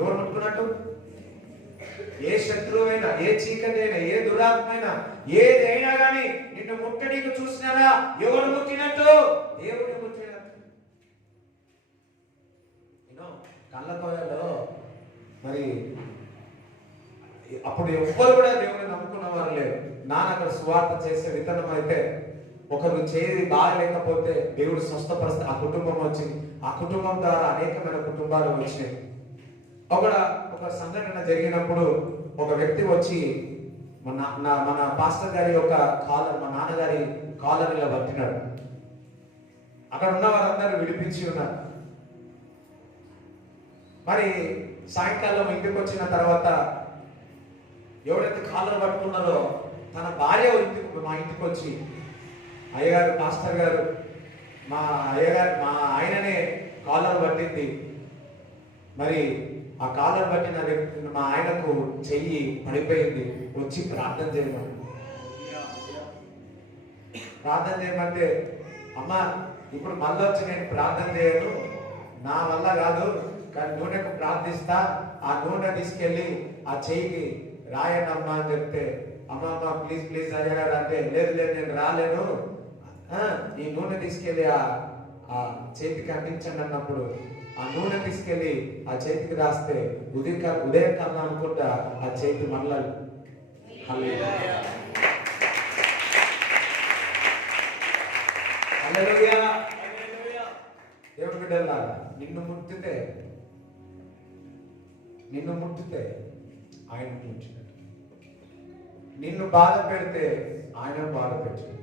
ఎవరు ముట్టుకున్నట్టు? ఏ శత్రువైనా, ఏ చీకటి అయినా, ఏ దురాత్మైనా, ఏదైనా కానీ నిన్ను ముట్టడికి చూసినారా? ఎవరు ముట్టినట్టు? దేవుని ముట్టినట్టు. కళ్ళకోయలో మరి అప్పుడు ఎవ్వరు కూడా దేవుని నమ్ముకున్న వారు లేరు. నాన్న అక్కడ సువార్త చేసే విత్తనం అయితే ఒకరు చేది బాగలేకపోతే దేవుడు స్వస్థపరిస్తే ఆ కుటుంబం వచ్చింది. ఆ కుటుంబం ద్వారా అనేకమైన కుటుంబాలు వచ్చినాయి. ఒక సంఘటన జరిగినప్పుడు ఒక వ్యక్తి వచ్చి మన పాస్టర్ గారి యొక్క కాలర్, మా నాన్నగారి కాలర్ ఇలా పట్టినాడు. అక్కడ ఉన్న వారందరూ విడిపించి ఉన్నారు. మరి సాయంకాలం ఇంటికి వచ్చిన తర్వాత ఎవరైతే కాలర్ పట్టుకున్నారో తన భార్య మా ఇంటికి వచ్చి, అయ్యగారు, పాస్టర్ గారు, మా ఆయననే కాలర్ పట్టింది, మరి ఆ కాలర్ పట్టిన వ్యక్తి మా ఆయనకు చెయ్యి పడిపోయింది, వచ్చి ప్రార్థన చేయమని. ప్రార్థన చేయమంటే అమ్మా ఇప్పుడు మళ్ళీ వచ్చి నేను ప్రార్థన చేయను, నా వల్ల కాదు, కానీ నూనెకు ప్రార్థిస్తా, ఆ నూనె తీసుకెళ్ళి ఆ చెయ్యికి రాయండి అమ్మా అని చెప్తే, అమ్మ అమ్మ ప్లీజ్ ప్లీజ్ అయ్యారు అంటే, లేదు లేదు నేను రాలేను, ఈ నూనె తీసుకెళ్ళి ఆ చేతికి అందించండి అన్నప్పుడు ఆ నూనె తీసుకెళ్ళి ఆ చేతికి రాస్తే ఉదయం కన్నా అనుకుంటా ఆ చేతి మళ్ళా దేవుడి బిడ్డలారా, నిన్ను ముట్టితే ఆయన ముట్టినట్టు, నిన్ను బాధ పెడితే ఆయన బాధ పెట్టినట్టు,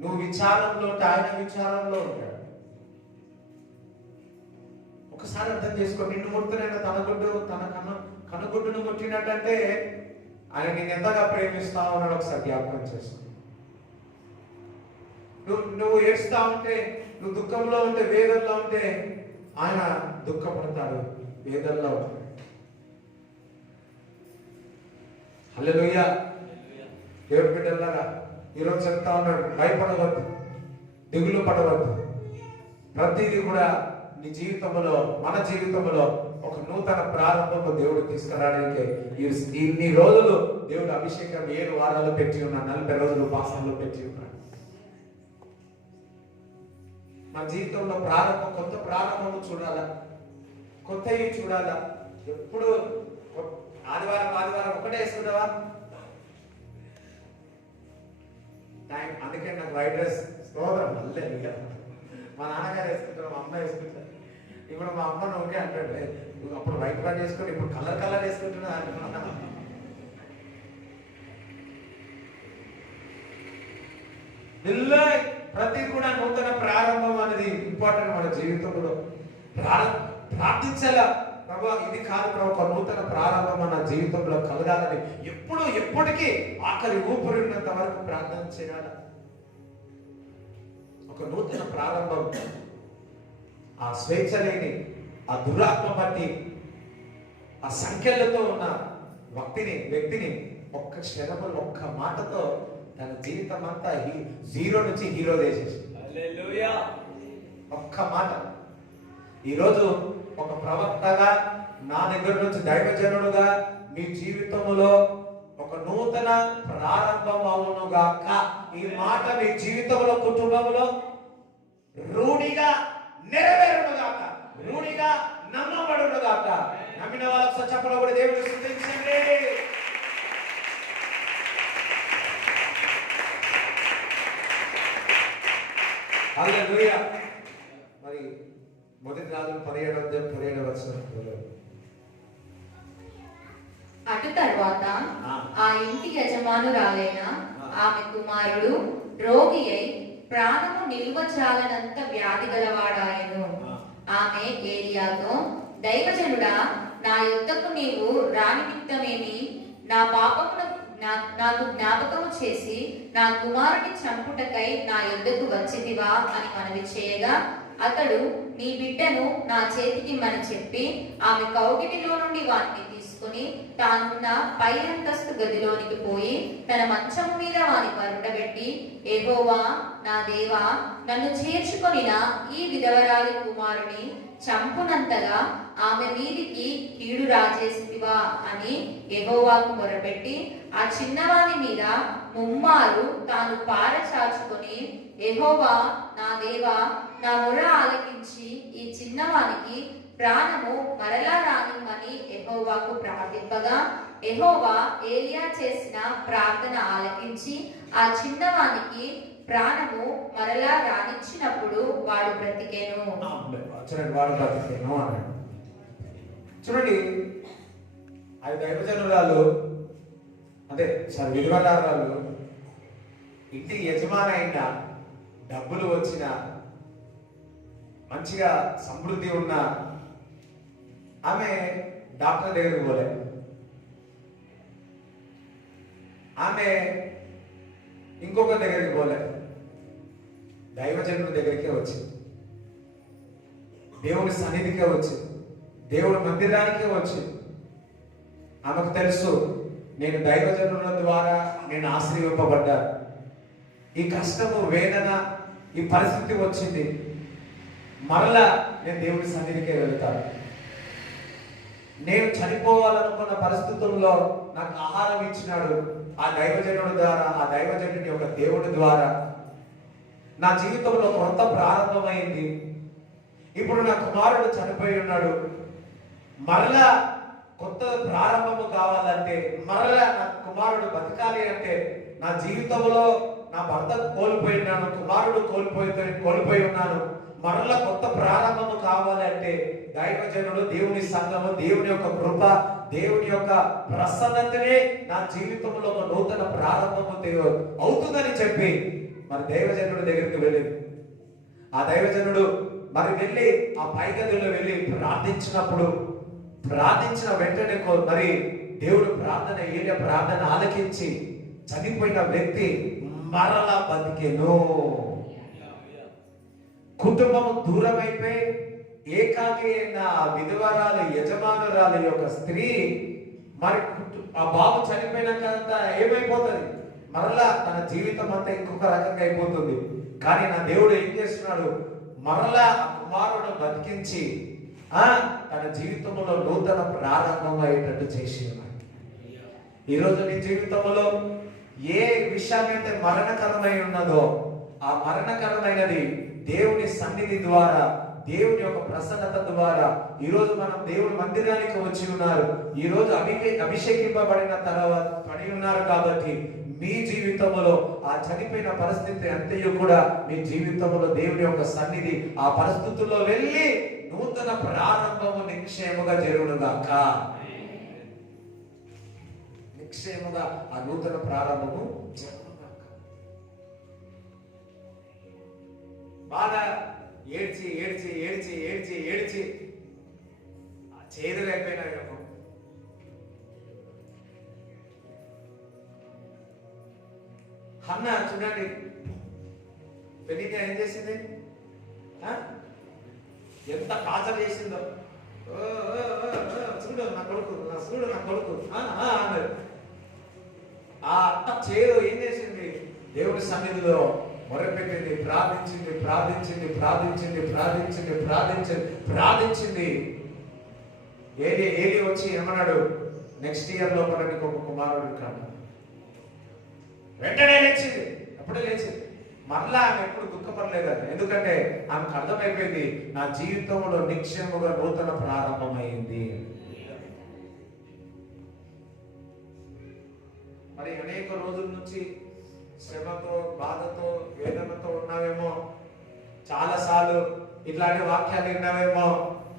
నువ్వు విచారంలో ఉంటే ఆయన విచారంలో ఉంటాడు. ఒకసారి అర్థం చేసుకో, నిన్ను ముడుతున్న తన కనుగుడ్డును ముట్టినట్టంటే ఆయన నేను ఎంతగా ప్రేమిస్తావు అన్నాడు. ఒకసారి జ్ఞాపకం చేసుకో. నువ్వు ఏడుస్తా ఉంటే, నువ్వు దుఃఖంలో ఉంటే, వేదనలో ఉంటే ఆయన దుఃఖపడతాడు, వేదనలో ఉంటాడు. హల్లెలూయా. దేవుడి బిడ్డలారా, ఈరోజు చెప్తా ఉన్నాడు, భయపడవద్దు, దిగులు పడవద్దు. ప్రతిదీ కూడా నీ జీవితంలో, మన జీవితంలో ఒక నూతన ప్రారంభము దేవుడు తీసుకురావడానికి ఇన్ని రోజులు దేవుడు అభిషేకం 7 వారాలు పెట్టి ఉన్నాడు, 40 రోజులు ఉపాసనలో పెట్టి ఉన్నాడు. మన జీవితంలో కొత్త ప్రారంభము చూడాలా, కొత్తవి చూడాలా. ఎప్పుడు ఆదివారం ఒకటే వేసుకుంటావా? అందుకే నాకు వైట్ డ్రెస్ స్తోత్రం మళ్ళీ మా నాన్నగారు వేసుకుంటారు, మా అమ్మ వేసుకుంటారు. ఇప్పుడు మా అమ్మ ఓకే అంటాడు, అప్పుడు వైట్ వైట్ వేసుకుంటే ఇప్పుడు కలర్ వేసుకుంటున్నా అంటున్నా. ప్రతి కూడా నూతన ప్రారంభం అనేది ఇంపార్టెంట్ మన జీవితంలో. ప్రార్థించాలా, ప్రభు ఇది కాదు ప్రభు, ఒక నూతన ప్రారంభం మన జీవితంలో కలగాలని ఎప్పటికీ ఆఖరి ఊపిరి ఉన్నంత వరకు ప్రార్థన చేయాలి. ఒక నూతన ప్రారంభం, ఆ స్వేచ్ఛ లేని, ఆ దురాత్మ బట్టి, ఆ సంఖ్యలతో ఉన్న వ్యక్తిని ఒక్క క్షణములు, ఒక్క మాటతో తన జీవితం అంతా 0 నుంచి హీరో చేసేసి, ఒక్క మాట. ఈరోజు ఒక ప్రవక్తగా, నా దగ్గర నుంచి దైవజనుడుగా మీ జీవితంలో ఒక నూతన ప్రారంభం అవునుగాక. ఈ మాట మీ జీవితంలో, కుటుంబంలో రూఢిగా నెరవేరునుగాక, రూఢిగా నమ్మబడునుగాక. నమ్మిన వాళ్ళకి చెప్పడం కూడా దేవుడు స్తుతించండి. హల్లెలూయా. మరి మొదటి రాజులు 17వ వచనం. అటు తర్వాత ఆ ఇంటి యజమానురాలైన ఆమె కుమారుడు రోగి అయి ప్రాణము నిలువచాలనంత వ్యాధి గలవాడాయను. ఆమె ఏలియాతో, దైవజనుడా, నా యొద్దకు నీవు రానిమిత్తమేమి నా పాపమును నాకు జ్ఞాపకము చేసి నా కుమారుని చంపుటకై నా యొద్దకు వచ్చితివా అని మనవి చేయగా, అతడు, నీ బిడ్డను నా చేతికిమ్మని చెప్పి ఆమె కౌగిటిలో నుండి వాటిని తీసుకుని తానున్న పై అంతస్తు గదిలోనికి పోయి తన మంచము మీద వాని పరుండబెట్టి, యెహోవా నా దేవా, నన్ను చేర్చుకొనిన ఈ విధవరాలి కుమారుని చంపునంతగా ఆమె మీదికి కీడు రాజేసివా అని యెహోవాకు మొరపెట్టి ఆ చిన్నవాని మీద ముమ్మారు తాను పారచాచుకొని, యెహోవా నా దేవా, నా మొర ఆలకించి ఈ చిన్నవానికి ప్రాణము మరలా రానిమ్మని యెహోవాకు ప్రార్థింపగా, యెహోవా ఏలియా చేసిన ప్రార్థన ఆలకించి ఆ చిన్నవానికి ప్రాణము మరలా రానిచ్చినప్పుడు వాడు బ్రతికేను. చూడండి, అది దైవజనురాలు, అదే విధవరాలు, ఇంటి యజమానైన, డబ్బులు వచ్చిన, మంచిగా సమృద్ధి ఉన్న ఆమె డాక్టర్ దగ్గరికి పోలే. ఆమె ఇంకొక దగ్గరికి పోలే, దైవజనుడి దగ్గరికే వచ్చింది, దేవుని సన్నిధికే వచ్చింది, దేవుడి మందిరానికే వచ్చింది. ఆమెకు తెలుసు, నేను దైవజనుల ద్వారా నేను ఆశ్రయింపబడ్డాను. ఈ కష్టము, వేదన, ఈ పరిస్థితి వచ్చింది, మరలా నేను దేవుడి సన్నిధికే వెళ్తాను. నేను చనిపోవాలనుకున్న పరిస్థితుల్లో నాకు ఆహారం ఇచ్చినాడు ఆ దైవజనుడి ద్వారా, ఆ దైవజనుడి యొక్క దేవుడి ద్వారా. నా జీవితంలో కొత్త ప్రారంభమైంది. ఇప్పుడు నా కుమారుడు చనిపోయి ఉన్నాడు, మరలా కొత్త ప్రారంభము కావాలంటే, మరలా నా కుమారుడు బతకాలి అంటే, నా జీవితంలో నా భర్త కోల్పోయినాను, కుమారుడు కోల్పోయి ఉన్నాను, మరలా కొత్త ప్రారంభము కావాలంటే దైవజనుడు, దేవుని సంఘము, దేవుని యొక్క కృప, దేవుని యొక్క ప్రసన్నతనే నా జీవితంలో ఒక నూతన ప్రారంభము అవుతుందని చెప్పి మరి దైవజనుడి దగ్గరికి వెళ్ళింది. ఆ దైవజనుడు మరి వెళ్ళి ఆ పై గదిలో వెళ్ళి ప్రార్థించినప్పుడు, ప్రార్థించిన వెంటనే మరి దేవుడు ఏలియా ప్రార్థన ఆలకించి చనిపోయిన వ్యక్తి మరలా బతికెను. కుటుంబము దూరం అయిపోయి ఏకాకి అయిన విధవరాలు, యజమానురాలు యొక్క స్త్రీ మరి ఆ బాబు చనిపోయినాక ఏమైపోతుంది, మరలా తన జీవితం అంతా ఇంకొక రకంగా అయిపోతుంది. కానీ నా దేవుడు ఏం చేస్తున్నాడు, మరలా ఆ కుమారుడు బతికించి తన జీవితంలో నూతన ప్రారంభం అయ్యేటట్టు చేసి ఉన్నాడు. ఈరోజు నీ జీవితంలో ఏ విషయమైతే మరణకరమై ఉన్నదో ఆ మరణకరమైనది దేవుని సన్నిధి ద్వారా, దేవుని యొక్క ప్రసన్నత ద్వారా ఈరోజు మనం దేవుని మందిరానికి వచ్చి ఉన్నారు. ఈ రోజు అభిషేకింపబడిన తర్వాత పడి ఉన్నారు కాబట్టి మీ జీవితంలో ఆ చనిపోయిన పరిస్థితి అంతయు కూడా మీ జీవితంలో దేవుని యొక్క సన్నిధి ఆ పరిస్థితుల్లో వెళ్ళి నూతన ప్రారంభము నిక్షేమగా జరుగునుగాక. నిక్షేమగా ఆ నూతన ప్రారంభము జరుగునుగాక. బాగా ఏడ్చి ఏడ్చి ఏడ్చి ఏడ్చి ఏడ్చి చేదులైపోయినాయేమో. హన్న చూడండి, పెళ్లిగా ఏం చేసింది, ఎంత టార్చర్ చేసిందో. చూడు నా కొడుకు, చూడు నా కొడుకు అన్నది. ఆ అత్త చేదు ఏం చేసింది, దేవుని సన్నిధిలో మొరపెట్టింది, ప్రార్థించింది ప్రార్థించింది ప్రార్థించింది ప్రార్థించింది ప్రార్థించింది ప్రార్థించింది. ఏలి వచ్చి ఏమన్నాడు, నెక్స్ట్ ఇయర్ లోపల నీకు ఒక కుమారుడు కాదు. వెంటనే లేచింది, అప్పుడే లేచింది. మరలా ఆమె ఎప్పుడు దుఃఖపడలేదండి, ఎందుకంటే ఆమెకు అర్థమైపోయింది నా జీవితంలో నిక్షేమగా నూతన ప్రారంభమైంది. మరి అనేక రోజుల నుంచి శ్రమతో, బాధతో, వేదనతో ఉన్నావేమో, చాలాసార్లు ఇట్లాంటి వాక్యాలు విన్నావేమో,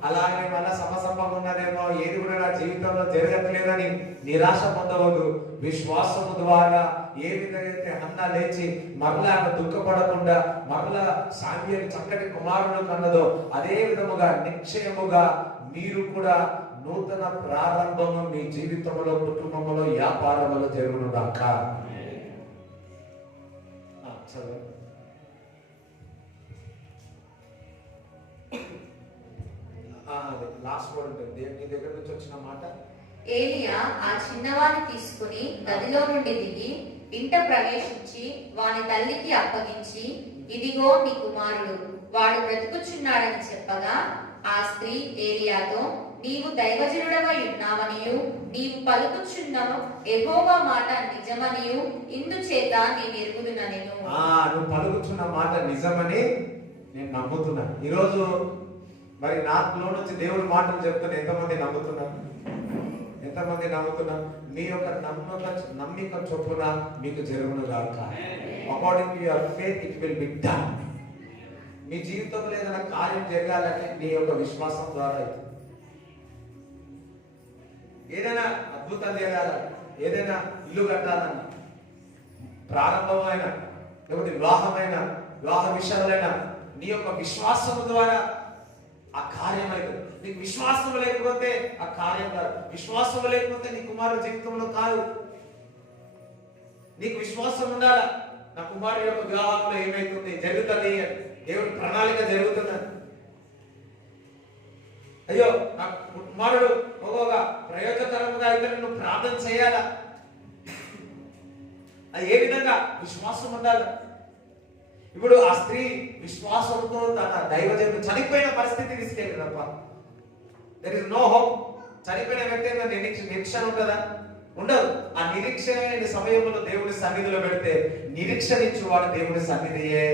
అలాగే మళ్ళా సమసంభంగా ఉన్నదేమో, ఏది కూడా నా జీవితంలో జరగట్లేదని నిరాశ పొందవద్దు. విశ్వాసము ద్వారా ఏ విధంగా అయితే హన్న లేచి మరలా ఆమె దుఃఖపడకుండా మరలా సామ్యుయేలు చక్కటి కుమారుడు కన్నదో అదే విధముగా నిశ్చయముగా మీరు కూడా నూతన ప్రారంభము మీ జీవితంలో, కుటుంబంలో, వ్యాపారంలో జరుగునుగాక. లాస్ట్ వర్డ్ ఉంటుంది నీ దగ్గర నుంచి వచ్చిన మాట. ఏలియా ఆ చిన్నవాణ్ణి తీసుకుని గదిలో నుండి దిగి ఇంట ప్రవేశించి వాని తల్లికి అప్పగించి, ఇదిగో నీ కుమారుడు, వాడు బ్రతుకుచున్నాడని చెప్పగా, ఆ స్త్రీ ఏలియాతో, నీవు దైవజనుడవై ఉన్నావనియు నీవు పలుకుచున్న యెహోవా మాట నిజమనియు ఇందుచేత నేను ఎరుగుదుననెను. నువ్వు పలుకుచున్న మాట నిజమని నేను నమ్ముతున్నా. ఈరోజు మరి నాలో నుంచి దేవుడి మాటలు చెప్తున్నా. ఎంతమంది నమ్ముతున్నారు? ఎంతమంది నమ్ముతున్నారు? మీ యొక్క నమ్మిక చొప్పున మీకు జరుగునుగాక. According to your faith it will be done. మీ జీవితంలో ఏదైనా కార్యం జరగాలంటే నీ యొక్క విశ్వాసం ద్వారా అవుతుంది. ఏదైనా అద్భుతం జరగాలని, ఏదైనా ఇల్లు కట్టాలన్నా, ప్రారంభమైన లేకపోతే వివాహ విషయాలైనా నీ యొక్క విశ్వాసం ద్వారా ఆ కార్యం అవుతుంది. నీకు విశ్వాసం లేకపోతే ఆ కార్యం కాదు. విశ్వాసం లేకపోతే నీ కుమారుడు జీవితంలో కాదు. నీకు విశ్వాసం ఉండాలా, నా కుమారుడు యొక్క వివాహంలో ఏమైతుంది, జరుగుతుంది, దేవుడి ప్రణాళిక జరుగుతున్నది. అయ్యో నా కుమారుడు ఒక ప్రయోజనకరంగా అయితే నువ్వు ప్రార్థన చేయాలా, అది ఏ విధంగా విశ్వాసం ఉండాలి. ఇప్పుడు ఆ స్త్రీ విశ్వాసంతో తన దైవజనుడు చనిపోయిన పరిస్థితి తీసుకెళ్ళినప్ప, దెర్ ఇస్ నో హోప్. చనిపోయిన వ్యక్తి నిరీక్షణ ఉంటుందా? ఉండదు. ఆ నిరీక్షణ సమయంలో దేవుని సన్నిధిలో పెడితే నిరీక్షణ ఇచ్చేవాడు దేవుని సన్నిధియే.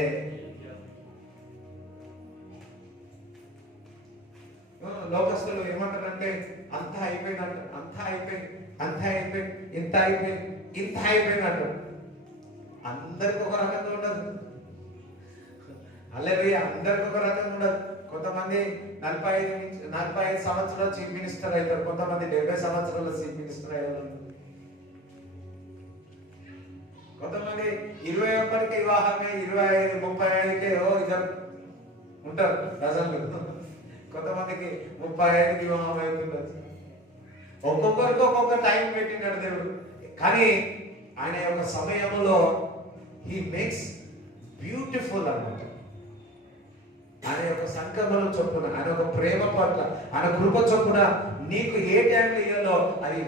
లోకస్తులు ఏమంటారంటే అంతా అయిపోయినట్టు, అంతా అయిపోయింది, అంతా అయిపోయింది, ఇంత అయిపోయింది, ఇంత అయిపోయినట్టు. అందరికి ఒక రకంగా ఉండదు. అలాగే అందరికి ఒక రకంగా ఉండదు. కొంతమంది 45 సంవత్సరాలు చీఫ్ మినిస్టర్ అవుతారు, కొంతమంది 70 సంవత్సరాలు చీఫ్ మినిస్టర్ అయ్యారు, కొంతమంది 21కి వివాహమే, 25, 35కే ఇద్దరు ఉంటారు డజన్లు, కొంతమందికి 35కి వివాహం అవుతున్నారు. ఒక్కొక్కరికి ఒక్కొక్క టైం పెట్టినాడు దేవుడు. కానీ ఆయన యొక్క సమయంలో హీ మేక్స్ బ్యూటిఫుల్ అన్నమాట. ఆయన యొక్క సంకల్పం చొప్పున, ఆయన యొక్క ప్రేమ పట్ల, ఆయన కృప చొప్పున నీకు ఏ టైంలో ఇయ్యాలో అది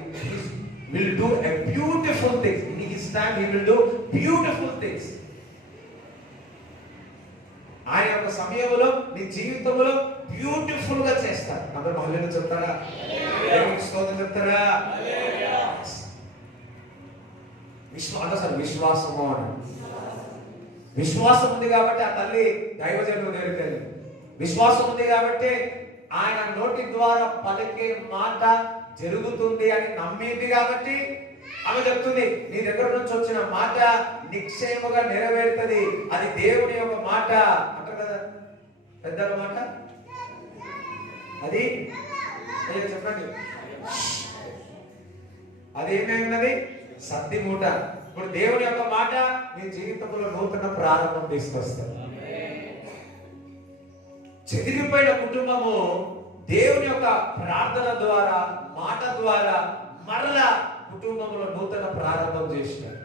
will do a beautiful things. In his time he will do beautiful things. ఆయన యొక్క సమయంలో నీ జీవితంలో బ్యూటిఫుల్ గా చేస్తారు. అందరూ మహిళలు చెప్తారా? స్తోత్రం చెప్తారా? విశ్వాసము అని విశ్వాసం ఉంది కాబట్టి ఆ తల్లి దైవజనుడు దగ్గరికి. విశ్వాసం ఉంది కాబట్టి ఆయన నోటి ద్వారా పలికే మాట జరుగుతుంది అని నమ్మింది కాబట్టి ఆమె చెప్తుంది, నీ దగ్గర నుంచి వచ్చిన మాట నిశ్చయముగా నెరవేరుతుంది. అది దేవుని యొక్క మాట అంటారు కదా పెద్దల మాట. అది చెప్పండి, అదేమైనది? సత్తి మూట. ఇప్పుడు దేవుని యొక్క మాట మీ జీవితంలో నూతన ప్రారంభం తీసుకొస్తారు. చెదిరిపోయిన కుటుంబము దేవుని యొక్క ప్రార్థన ద్వారా, మాట ద్వారా మరలా కుటుంబంలో నూతన ప్రారంభం చేసినాడు.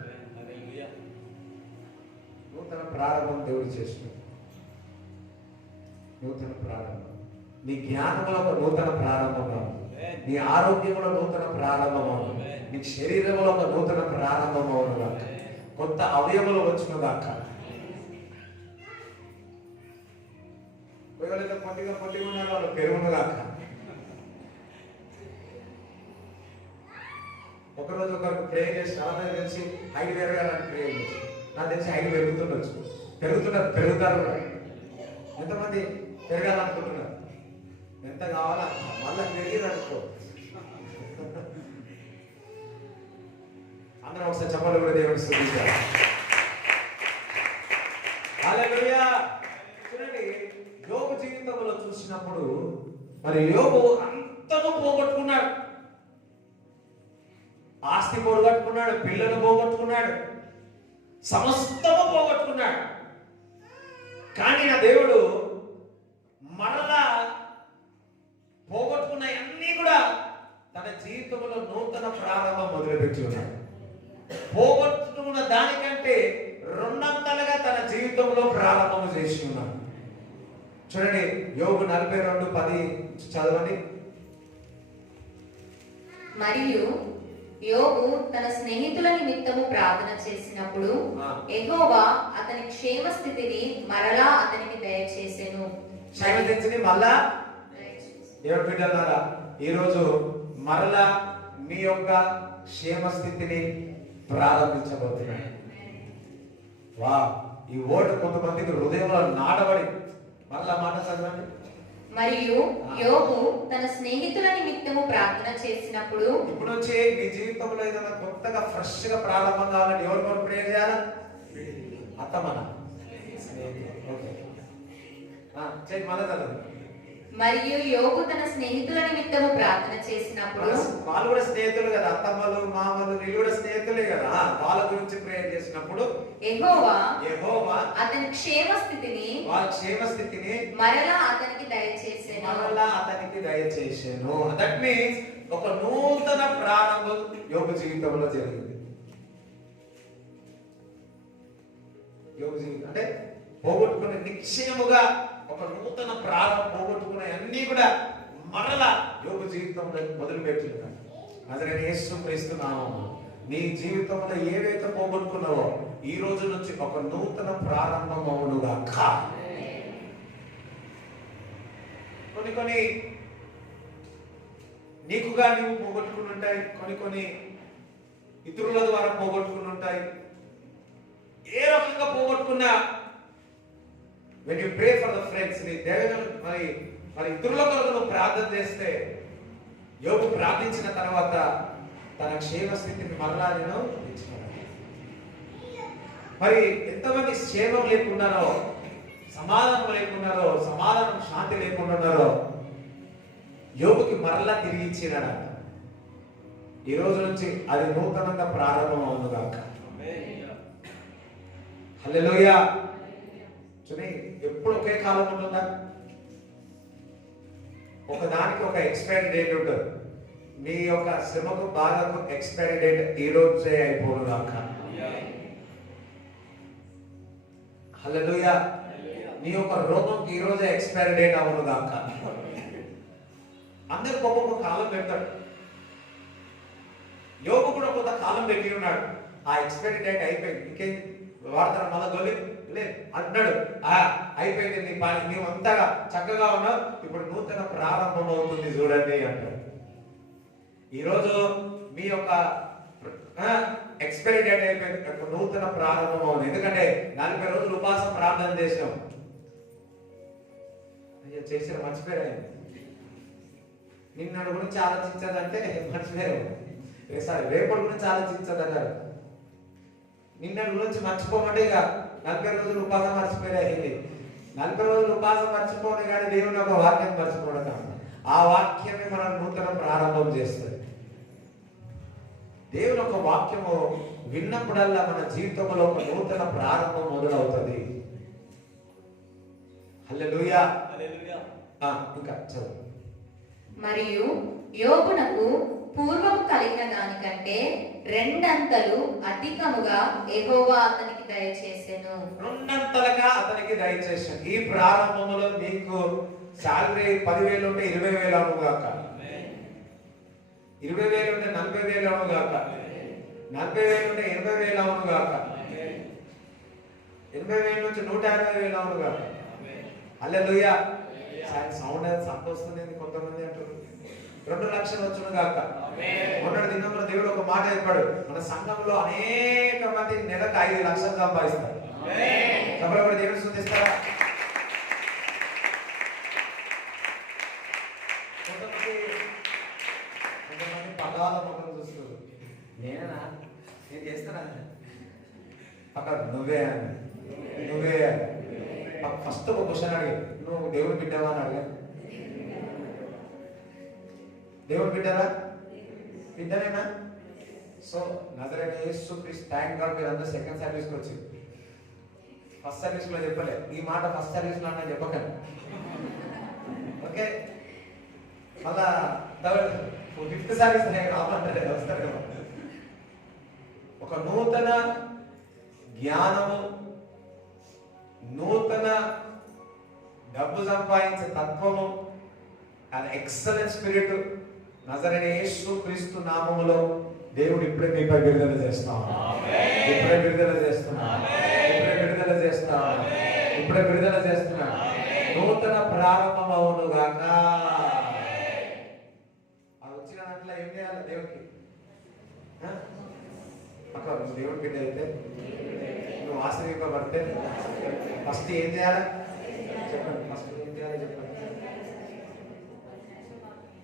నూతన ప్రారంభం దేవుడు చేసినాడు. నూతన ప్రారంభం నీ జ్ఞానంలో ఒక నూతన ప్రారంభం, నీ ఆరోగ్యంలో నూతన ప్రారంభం, నీ శరీరంలో ఒక నూతన ప్రారంభం అవునుగాక, కొత్త అవయవులు వచ్చునుగాక. ఎవరైతే పొట్టిగా ఉన్నారో వాళ్ళు పెరుగునుగాక. ఒకరోజు ఒకరికి ప్రే చేసి నాకు తెలిసి హైట్ పెరగాలని ప్రే చేసి, నాకు తెలిసి హైట్ పెరుగుతారు కూడా. ఎంతమంది పెరగాలనుకుంటున్నారు? ఎంత కావాలా? మళ్ళీ పెరిగిరనుకో. అందరం ఒకసారి చెప్పాలి కూడా దేవుని స్తుతించాలి. హల్లెలూయా. చూడండి, యోబు జీవితంలో చూసినప్పుడు మరి యోబు అంతను పోగొట్టుకున్నాడు. ఆస్తి పోగొట్టుకున్నాడు, పిల్లలు పోగొట్టుకున్నాడు, సమస్తము పోగొట్టుకున్నాడు. కానీ ఆ దేవుడు మరలా పోగొట్టుకున్న అన్ని కూడా తన జీవితంలో నూతన ప్రారంభం మొదలుపెట్టి ఉన్నాడు. పోగొట్టుకున్న దానికంటే రెండంతలుగా తన జీవితంలో ప్రారంభం చేసి ఉన్నాడు. చూడండి, యోబు 42:10 చదవండి. మరియు యోబు తన స్నేహితుల నిమిత్తము ప్రార్థన చేసినప్పుడు యెహోవా అతని క్షేమ స్థితిని మరలా అతనికి దయచేసెను. క్షేమ స్థితిని మళ్ళా ఎవరు బిడ్డలారా, ఈరోజు మరలా మీ యొక్క క్షేమ స్థితిని ప్రారంభించబోతున్నాడు. వా, ఈ ఓటు కొంతమందికి హృదయంలో నాటబడి. మరలా మాట చదవండి. మరియు యోబు తన స్నేహితుల నిమిత్తము ప్రార్థన చేసినప్పుడు. ఇప్పుడు వచ్చి మీ జీవితంలో ఏదైనా కొత్తగా ఫ్రెష్ గా ప్రారంభం కావాలని ఎవరు కొరకు ప్రేయర్ చేయాలా? అత్తమన. మరియు యోబు తన స్నేహితుల నిమిత్తము ప్రార్థన చేసినప్పుడు. వాళ్ళు కూడా స్నేహితులు కదా, అత్తమ్మలు మామలు వీళ్ళు కూడా స్నేహితులే కదా. వాళ్ళ గురించి ప్రేయర్ చేసినప్పుడు యెహోవా అతని క్షేమ స్థితిని, వాళ్ళ క్షేమ స్థితిని మరలా అతనికి దయచేసెను. దట్ మీన్స్ ఒక నూతన ప్రారంభం యోబు జీవితంలో జరిగింది. యోబు జీవితం అంటే పోగొట్టుకునే నిశ్చయముగా ఒక నూతన ప్రారంభం, పోగొట్టుకునే అన్ని కూడా మరలా యోగు జీవితంలో మొదలుపెట్టినాడు. నజరేయుడైన యేసుక్రీస్తు నామములో నీ జీవితంలో ఏవైతే పోగొట్టుకున్నావో ఈ రోజు నుంచి ఒక నూతన ప్రారంభం అవునుగాక. కొన్ని నీకుగా నీవు పోగొట్టుకుని ఉంటాయి, కొన్ని ఇతరుల ద్వారా పోగొట్టుకుని ఉంటాయి. ఏ రకంగా పోగొట్టుకున్నా when you pray for the friends, నీ దేవుని మరి ఇతరుల కొరకు నువ్వు ప్రార్థన చేస్తే, యోబు ప్రార్థించిన తర్వాత తన క్షేమ స్థితిని మరలా నేను ఇచ్చినాడు. మరి ఎంతమంది క్షేమం లేకున్నారో, సమాధానం లేకున్నారో, సమాధానం శాంతి లేకుండా ఉన్నారో యోబుకి మరలా తిరిగి ఇచ్చినాడు. ఈ రోజు నుంచి అది నూతనంగా ప్రారంభం అవును గాక. హల్లెలూయా. చూడండి, ఎప్పుడు ఒకే కాలం ఉంటుందా? ఒకదానికి ఒక ఎక్స్పైరీ డేట్ ఉంటుంది. నీ యొక్క శ్రమకు బాధకు ఎక్స్పైరీ డేట్ ఈ రోజే అయిపోను గాక. హల్లెలూయా. నీ యొక్క రోగంకి ఈ రోజే ఎక్స్పైరీ డేట్ అవును గాక. అందరికి ఒక్కొక్క కాలం పెడతాడు. యోగు కూడా కొంత కాలం పెట్టి ఉన్నాడు. ఆ ఎక్స్పైరీ డేట్ అయిపోయింది, ఇంకేం వాడతారు మళ్ళా గొల్లి లేదు అంటున్నాడు. అయిపోయింది, నీ పని నీవు అంతగా చక్కగా ఉన్నావు, ఇప్పుడు నూతన ప్రారంభం అవుతుంది చూడండి అంటాడు. ఈరోజు మీ యొక్క ఎక్స్పైరీ డేట్ అయిపోయింది, నూతన ప్రారంభం అవుతుంది. ఎందుకంటే 40 రోజులు ఉపవాసం ప్రార్థన చేసాం. అయ్యో చేసిన మర్చిపోయారు. నిన్నటి గురించి ఆలోచించదంటే మర్చిపోయారు. సారీ, రేపటి గురించి ఆలోచించదన్నారు. నిన్నటి గురించి మర్చిపోమంటే ఇక 40 రోజులు ఉపవాసం మర్చిపోయింది. 40 రోజులు ఉపవాసం మర్చిపోండి, కానీ దేవుని ఒక వాక్యం మర్చిపోవడం. ఆ వాక్యమే మనం నూతన ప్రారంభం చేస్తుంది. దేవుని ఒక వాక్యము విన్నప్పుడల్లా మన జీవితంలో ఒక నూతన ప్రారంభం మొదలవుతుంది. హల్లెలూయా. ఇంకా చదువు. మరియు యోబునకు పూర్వము కలిగిన దానికంటే 2 అంతలు అధికముగా యెహోవా అతనికి దయచేసెను. 2 అంతలుగా అతనికి దయచేసాను. ఈ ప్రారంభంలో నీకు సాలరీ 10,000 ఉంటే 20,000 అవును గాక. 20,000 ఉంటే 40,000 అవును గాక. 40,000 ఉంటే 80,000 అవును గాక. 80,000 నుంచి 150,000 అవును గాక. హల్లెలూయా. సౌండ్ సంతోషం కొంతమంది అంటారు 2 లక్షలు వచ్చును గాక. మొన్నటి దినంలో దేవుడు ఒక మాట చెప్పాడు, మన సంఘంలో అనేక మంది నెలకు 5 లక్షలు సంపాదిస్తారు. సభలో దేవుడు స్తుతిస్తారా? కొంతమంది పదాల ముఖం చూస్తారు. నేను చేస్తానా? అక్కడ నువ్వే ఫస్ట్ ఒక క్వశ్చన్ అడిగి, నువ్వు దేవుడు బిడ్డవా అని అడిగా. దేవుడు బిడ్డరా? బిడ్డనేనా? సో నజరేయుడైన యేసుక్రీస్తు థ్యాంక్ గాడ్ మీరు అందరూ సెకండ్ సర్వీస్కి వచ్చి, ఫస్ట్ సర్వీస్ లో చెప్పలే ఈ మాట. ఫస్ట్ సర్వీస్ లో అన్నా చెప్పకండి, ఓకే? మళ్ళా 5th సర్వీస్ రావాలంటే వస్తారు కదా. ఒక నూతన జ్ఞానము, నూతన డబ్బు సంపాదించే తత్వము, అది ఎక్సలెంట్ స్పిరిట్ నజరేయుడైన యేసుక్రీస్తు నామములో దేవుడు ఇప్పుడే మీపై విడుదల చేస్తాం. ఇప్పుడే విడుదల చేస్తున్నాం. ఇప్పుడే విడుదల చేస్తున్నాం. నూతన ప్రారంభం అవును గాక. అది వచ్చిన దాంట్లో ఏం చేయాలి? దేవుడికి అక్కడ దేవుడి బిడ్డ అయితే నువ్వు ఆశ్రయింపబడితే ఫస్ట్ ఏం చేయాలి చెప్పండి. ఫస్ట్ ఏం చేయాలి చెప్పండి.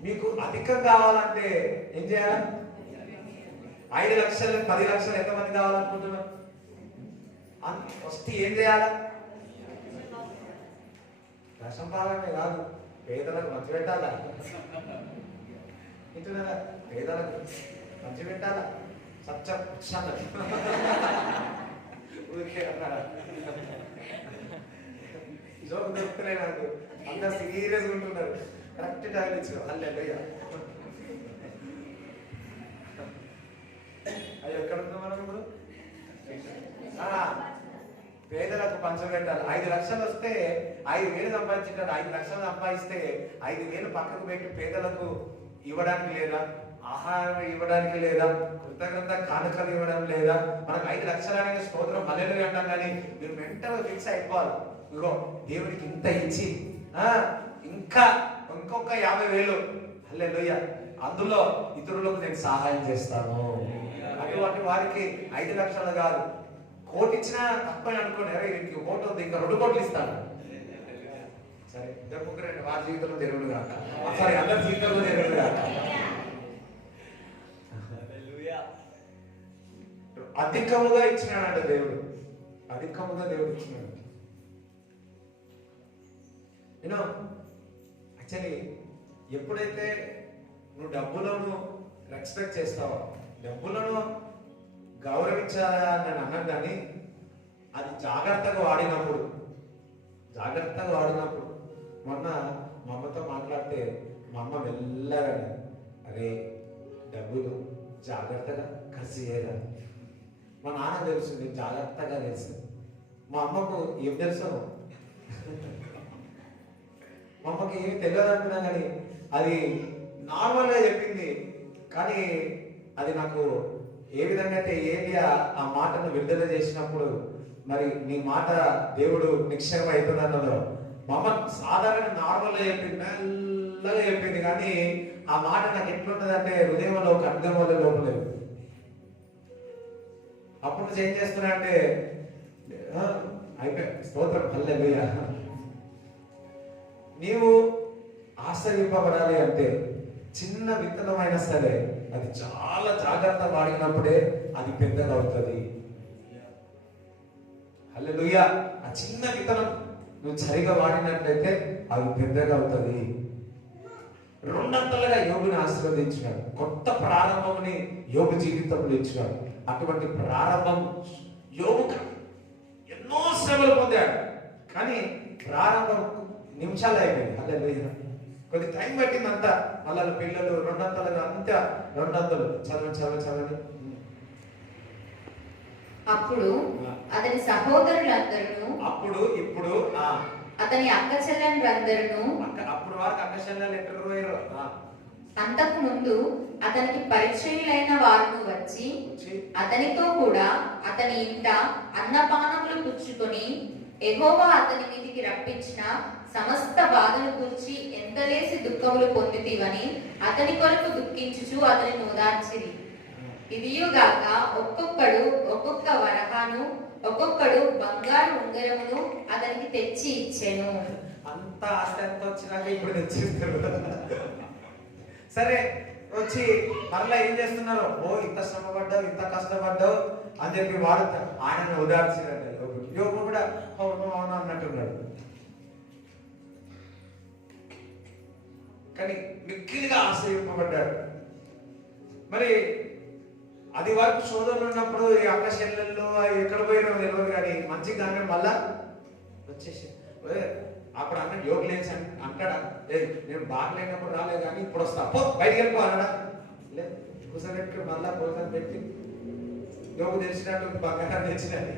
మీకు అధికం కావాలంటే ఏం చేయాలి? 5 లక్షలు 10 లక్షలు ఎంతమంది కావాలనుకుంటున్నారు? ఫస్ట్ ఏం చేయాలి? దశం భాగమే కాదు, పేదలకు మంచి పెట్టాలా? వింటున్నారా? పేదలకు మంచి పెట్టాలా? జోక్ దొరుకుతున్నాయి నాకు. అంతా సీరియస్గా ఉంటున్నారు. కరెక్ట్ టైం ఇచ్చు. హల్లెలూయా. అయ్యో ఎక్కడ ఉన్నాం మనం ఇప్పుడు? పేదలకు పంచబెట్టాలి. 5 లక్షలు వస్తే 5,000 సంపాదించాడు. 5 లక్షలు సంపాదిస్తే 5,000 పక్కకు పెట్టి పేదలకు ఇవ్వడానికి లేదా, ఆహారం ఇవ్వడానికి లేదా, కృతజ్ఞత కానుకలు ఇవ్వడం లేదా? మనకు 5 లక్షలు అనేది స్తోత్రం హల్లెలూయా అంటాం, కానీ మీరు మెంటల్ ఫిక్స్ అయిపోవాలి. ఇగో దేవుడికి ఇంత ఇచ్చి ఇంకా ఇంకొక 50,000 హల్లెలూయా, అందులో ఇతరులకు నేను సహాయం చేస్తాను. అటువంటి వారికి 5 లక్షలు కాదు, 1,00,00,000 ఇచ్చినా తప్పని అనుకోండి. అరే వీరికి 1 కోటి ఉంది, ఇంకా 2 కోట్లు ఇస్తాను. సరే, ఇద్దరు ముగ్గురు వారి జీవితంలో దేవుడు కాక, సారీ అందరి జీవితంలో దేవుడు కాక. అధికముగా ఇచ్చినాడంట దేవుడు, అధికముగా దేవుడు ఇచ్చినాడు. యూనో యాక్చువల్లీ ఎప్పుడైతే నువ్వు డబ్బులను రెస్పెక్ట్ చేస్తావో, డబ్బులను గౌరవించాలని అన్నాను, కానీ అది జాగ్రత్తగా వాడినప్పుడు, మొన్న మా అమ్మతో మాట్లాడితే మా అమ్మ మెల్లగా, అరే డబ్బులు జాగ్రత్తగా ఖర్చు చేయాలి. మా నాన్న తెలుసు, నేను జాగ్రత్తగా తెలుసు. మా అమ్మకు ఏం తెలుసు, మా అమ్మకి ఏమి తెలియదు అనుకున్నా, కానీ అది నార్మల్గా చెప్పింది. కానీ అది నాకు ఏ విధంగా అయితే ఏలియా ఆ మాటను విడుదల చేసినప్పుడు, మరి నీ మాట దేవుడు నిక్షేపం అవుతుంది అన్నదో, మా అమ్మ సాధారణ నార్మల్గా చెప్పింది, మెల్లగా చెప్పింది. కానీ ఆ మాట నాకు ఎట్లుంటుంది అంటే హృదయంలో ఒక అర్థం వల్ల లోపలేదు. అప్పుడు నుంచి ఏం చేస్తున్నా అంటే అయిపోయి స్తోత్రం హల్లెలూయా. నీవు ఆశ్రయింపబడాలి అంటే చిన్న విత్తనమైనా సరే అది చాలా జాగ్రత్త వాడినప్పుడే అది పెద్దగా అవుతుంది. హల్లెలూయా. ఆ చిన్న విత్తనం నువ్వు సరిగా వాడినట్లయితే అది పెద్దగా అవుతుంది. 200గా యోగుని ఆశీర్వదించినాడు, కొత్త ప్రారంభంని యోగు జీవితంలో ఇచ్చినాడు. అటువంటి ప్రారంభం యోగు ఎన్నో శ్రమలు పొందాడు, కానీ ప్రారంభం నిమిషాలు అయిపోయింది. హల్లెలూయా. కొద్ది టైం పట్టింది అంతా. మళ్ళీ పిల్లలు 200గా అంతా 200 చదవండి. అప్పుడు అతని సహోదరులందరూ, ఇప్పుడు అతని అక్క చెల్లెండ్రందరూ, అప్పుడు వారికి అక్క చెల్లెలు ఎక్కడ పోయారు, అంతకు ముందు అతనికి పరిచయులైన వారు వచ్చి అతనితో కూడా అతని ఇంట అన్నపానములు పుచ్చుకొని యెహోవా అతని మీదికి రప్పించిన సమస్త బాధను గురించి ఎంతలేసి దుఃఖములు పొందితివని అతని కొరకు దుఃఖించుచు అతని ఓదార్చిరి. ఇదియుగాక ఒక్కొక్కడు ఒక్కొక్క వరహాను, ఒక్కొక్కడు బంగారు ఉంగరమును అతనికి తెచ్చి ఇచ్చెను. అంత ఆస్తి ఎంత వచ్చినాక ఇప్పుడు తెచ్చిస్తారు. సరే వచ్చి మరలా ఏం చేస్తున్నారు, ఇంత శ్రమ పడ్డావు, ఇంత కష్టపడ్డావు అని చెప్పి వాడు ఆయనను ఉదార్చినట్టు యోగు కూడా అవును అన్నట్టున్నాడు. కానీ మిక్కిలిగా ఆశ్రయింపబడ్డాడు. మరి అది వరకు సోదరులు ఉన్నప్పుడు ఈ అక్క చెల్లెళ్ళు ఎక్కడ పోయినా తెలియదు, కానీ మంచిగా కానీ మళ్ళా వచ్చేసి అప్పుడు అన్నాడు యోగు లేచి అంటాడా, నేను బాగలేనప్పుడు రాలేదు కానీ ఇప్పుడు వస్తా, పో బయటికి వెళ్ళిపో అన్నాడా? లేదు, కూర్చోబెట్టుకుని మళ్ళా భోజనం పెట్టి యోగు తెలిసినట్టు బంగారం తెచ్చినట్టు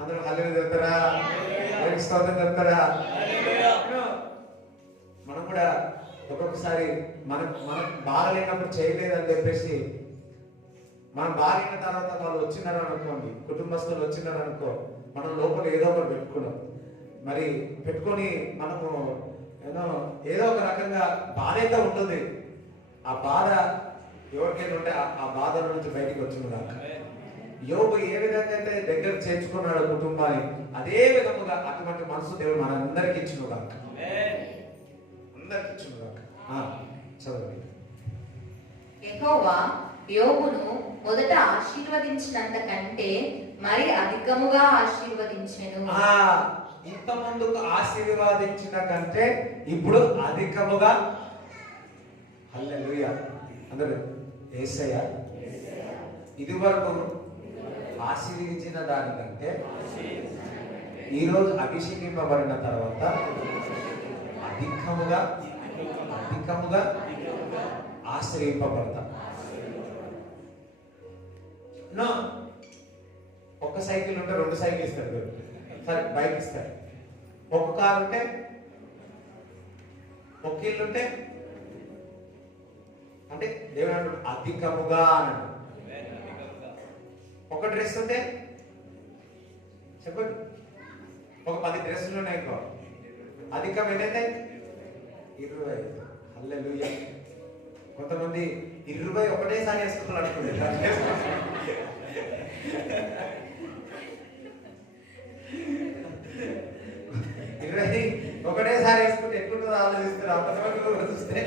అందరూ హల్లెలూయా చెప్తారా, స్తోత్రం చెప్తారా? మనం కూడా ఒక్కొక్కసారి మనం బాగలేనప్పుడు చేయలేదని చెప్పేసి, మనం బాగైన తర్వాత వాళ్ళు వచ్చినారు అనుకోండి, కుటుంబస్తులు వచ్చినారు అనుకో, మనం లోపల ఏదో ఒకటి పెట్టుకున్నాం. మరి పెట్టుకొని మనము ఏదో ఒక రకంగా బాధ అయితే ఉంటుంది. ఆ బాధ ఎవరికైనా ఉంటే ఆ బాధ నుంచి బయటికి వచ్చింది కాక. యోబు ఏ విధంగా అయితే దగ్గర చేర్చుకున్నాడు కుటుంబాన్ని, అదే విధముగా అటువంటి మనసు దేవుడు మనందరికి ఇచ్చును కాక, అందరికి ఇచ్చును కాక. చదవండి. యెహోవా యోబును మొదట ఆశీర్వదించినంత కంటే మరి అధికముగా ఆశీర్వదించెను. ఇంత ముందుకు ఆశీర్వదించిన కంటే ఇప్పుడు అధికముగా. హల్లెలూయా. అందరూ యేసయ్య ఇది వరకు ఆశీర్వదించిన దానికంటే ఈరోజు అభిషేకింపబడిన తర్వాత అధికముగా ఆశ్రయింపబడతా. నో, ఒక్క సైకిల్ ఉంటే 2 సైకిల్ ఇస్తాడు, సరే బైక్ ఇస్తాడు. ఒక కారు ఉంటే, ఒక ఇల్లు ఉంటే, అంటే దేవుడు అంటాడు అధికముగా అన్నాడు. ఒక డ్రెస్ ఉంటే చెప్పండి, ఒక 10 డ్రెస్సులు ఉన్నాయి ఇంకో అధికం ఏంటంటే 20. హల్లెలూయా. కొంతమంది 20 ఒకటేసారి వేసుకున్నారు అనుకుంటారు. 20 ఒకటేసారి వేసుకుంటే ఎట్లుంటుందో ఆలోచిస్తారు. కొంతమంది చూస్తే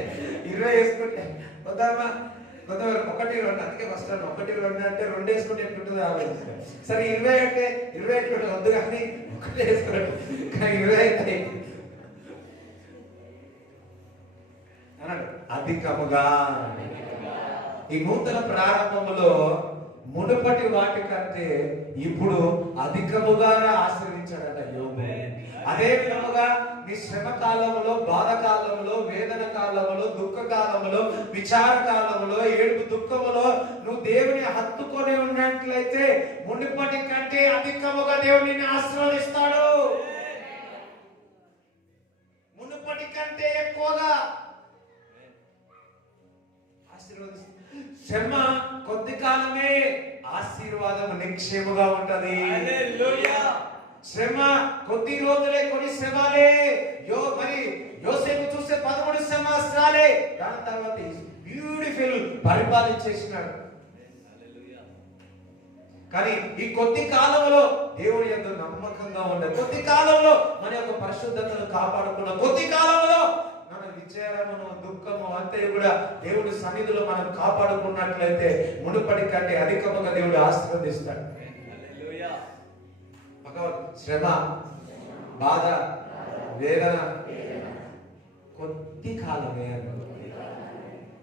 20 వేసుకుంటే కొంతమంది 1, 2 అందుకే ఫస్ట్ 1, 2 అంటే 2 వేసుకుంటే ఎట్లుంటుందో ఆలోచిస్తారు. సరే 20 అంటే 20 ఎట్లుంటుంది వద్దు కానీ 1 వేసుకోండి, కానీ 20 అయితే అన్నాడు అధికముగా. ఈ నూతన ప్రారంభములో మునుపటి వాటి కంటే ఇప్పుడు అధికముగా ఆశ్రయించాడట యోబు. అదే విధముగా నీ శ్రమ కాలంలో, బాధ కాలంలో, వేదన కాలంలో, దుఃఖ కాలంలో, విచార కాలంలో, ఏడుపు దుఃఖములో నువ్వు దేవుని హత్తుకొని ఉన్నట్లయితే మునుపటి కంటే అధికముగా దేవుని ఆశీర్వదిస్తాడు. మునుపటి కంటే ఎక్కువగా ఆశీర్వదిస్తాడు. శ్రమ కొద్ది కాలమే, ఆశీర్వాదం నిక్షేముగా ఉంటది. హల్లెలూయా. శ్రమ కొద్ది రోజులే, కొన్ని శ్రమలే. మరి యోసేపు చూస్తే 13 సంవత్సరాలే, దాని తర్వాత బ్యూటిఫుల్ పరిపాలించేసినాడు. కానీ ఈ కొద్ది కాలంలో దేవుడి యందు నమ్మకంగా ఉండే, కొద్ది కాలంలో మన యొక్క పరిశుద్ధతను కాపాడుకున్న, కొద్ది కాలంలో మన విచారమును, దుఃఖము అంతే కూడా దేవుడి సన్నిధిలో మనం కాపాడుకున్నట్లయితే మునుపటి కంటే అధికముగా దేవుడు ఆశీర్వదిస్తాడు. శ్రమ, బాధ, వేదన కొద్ది కాలమే.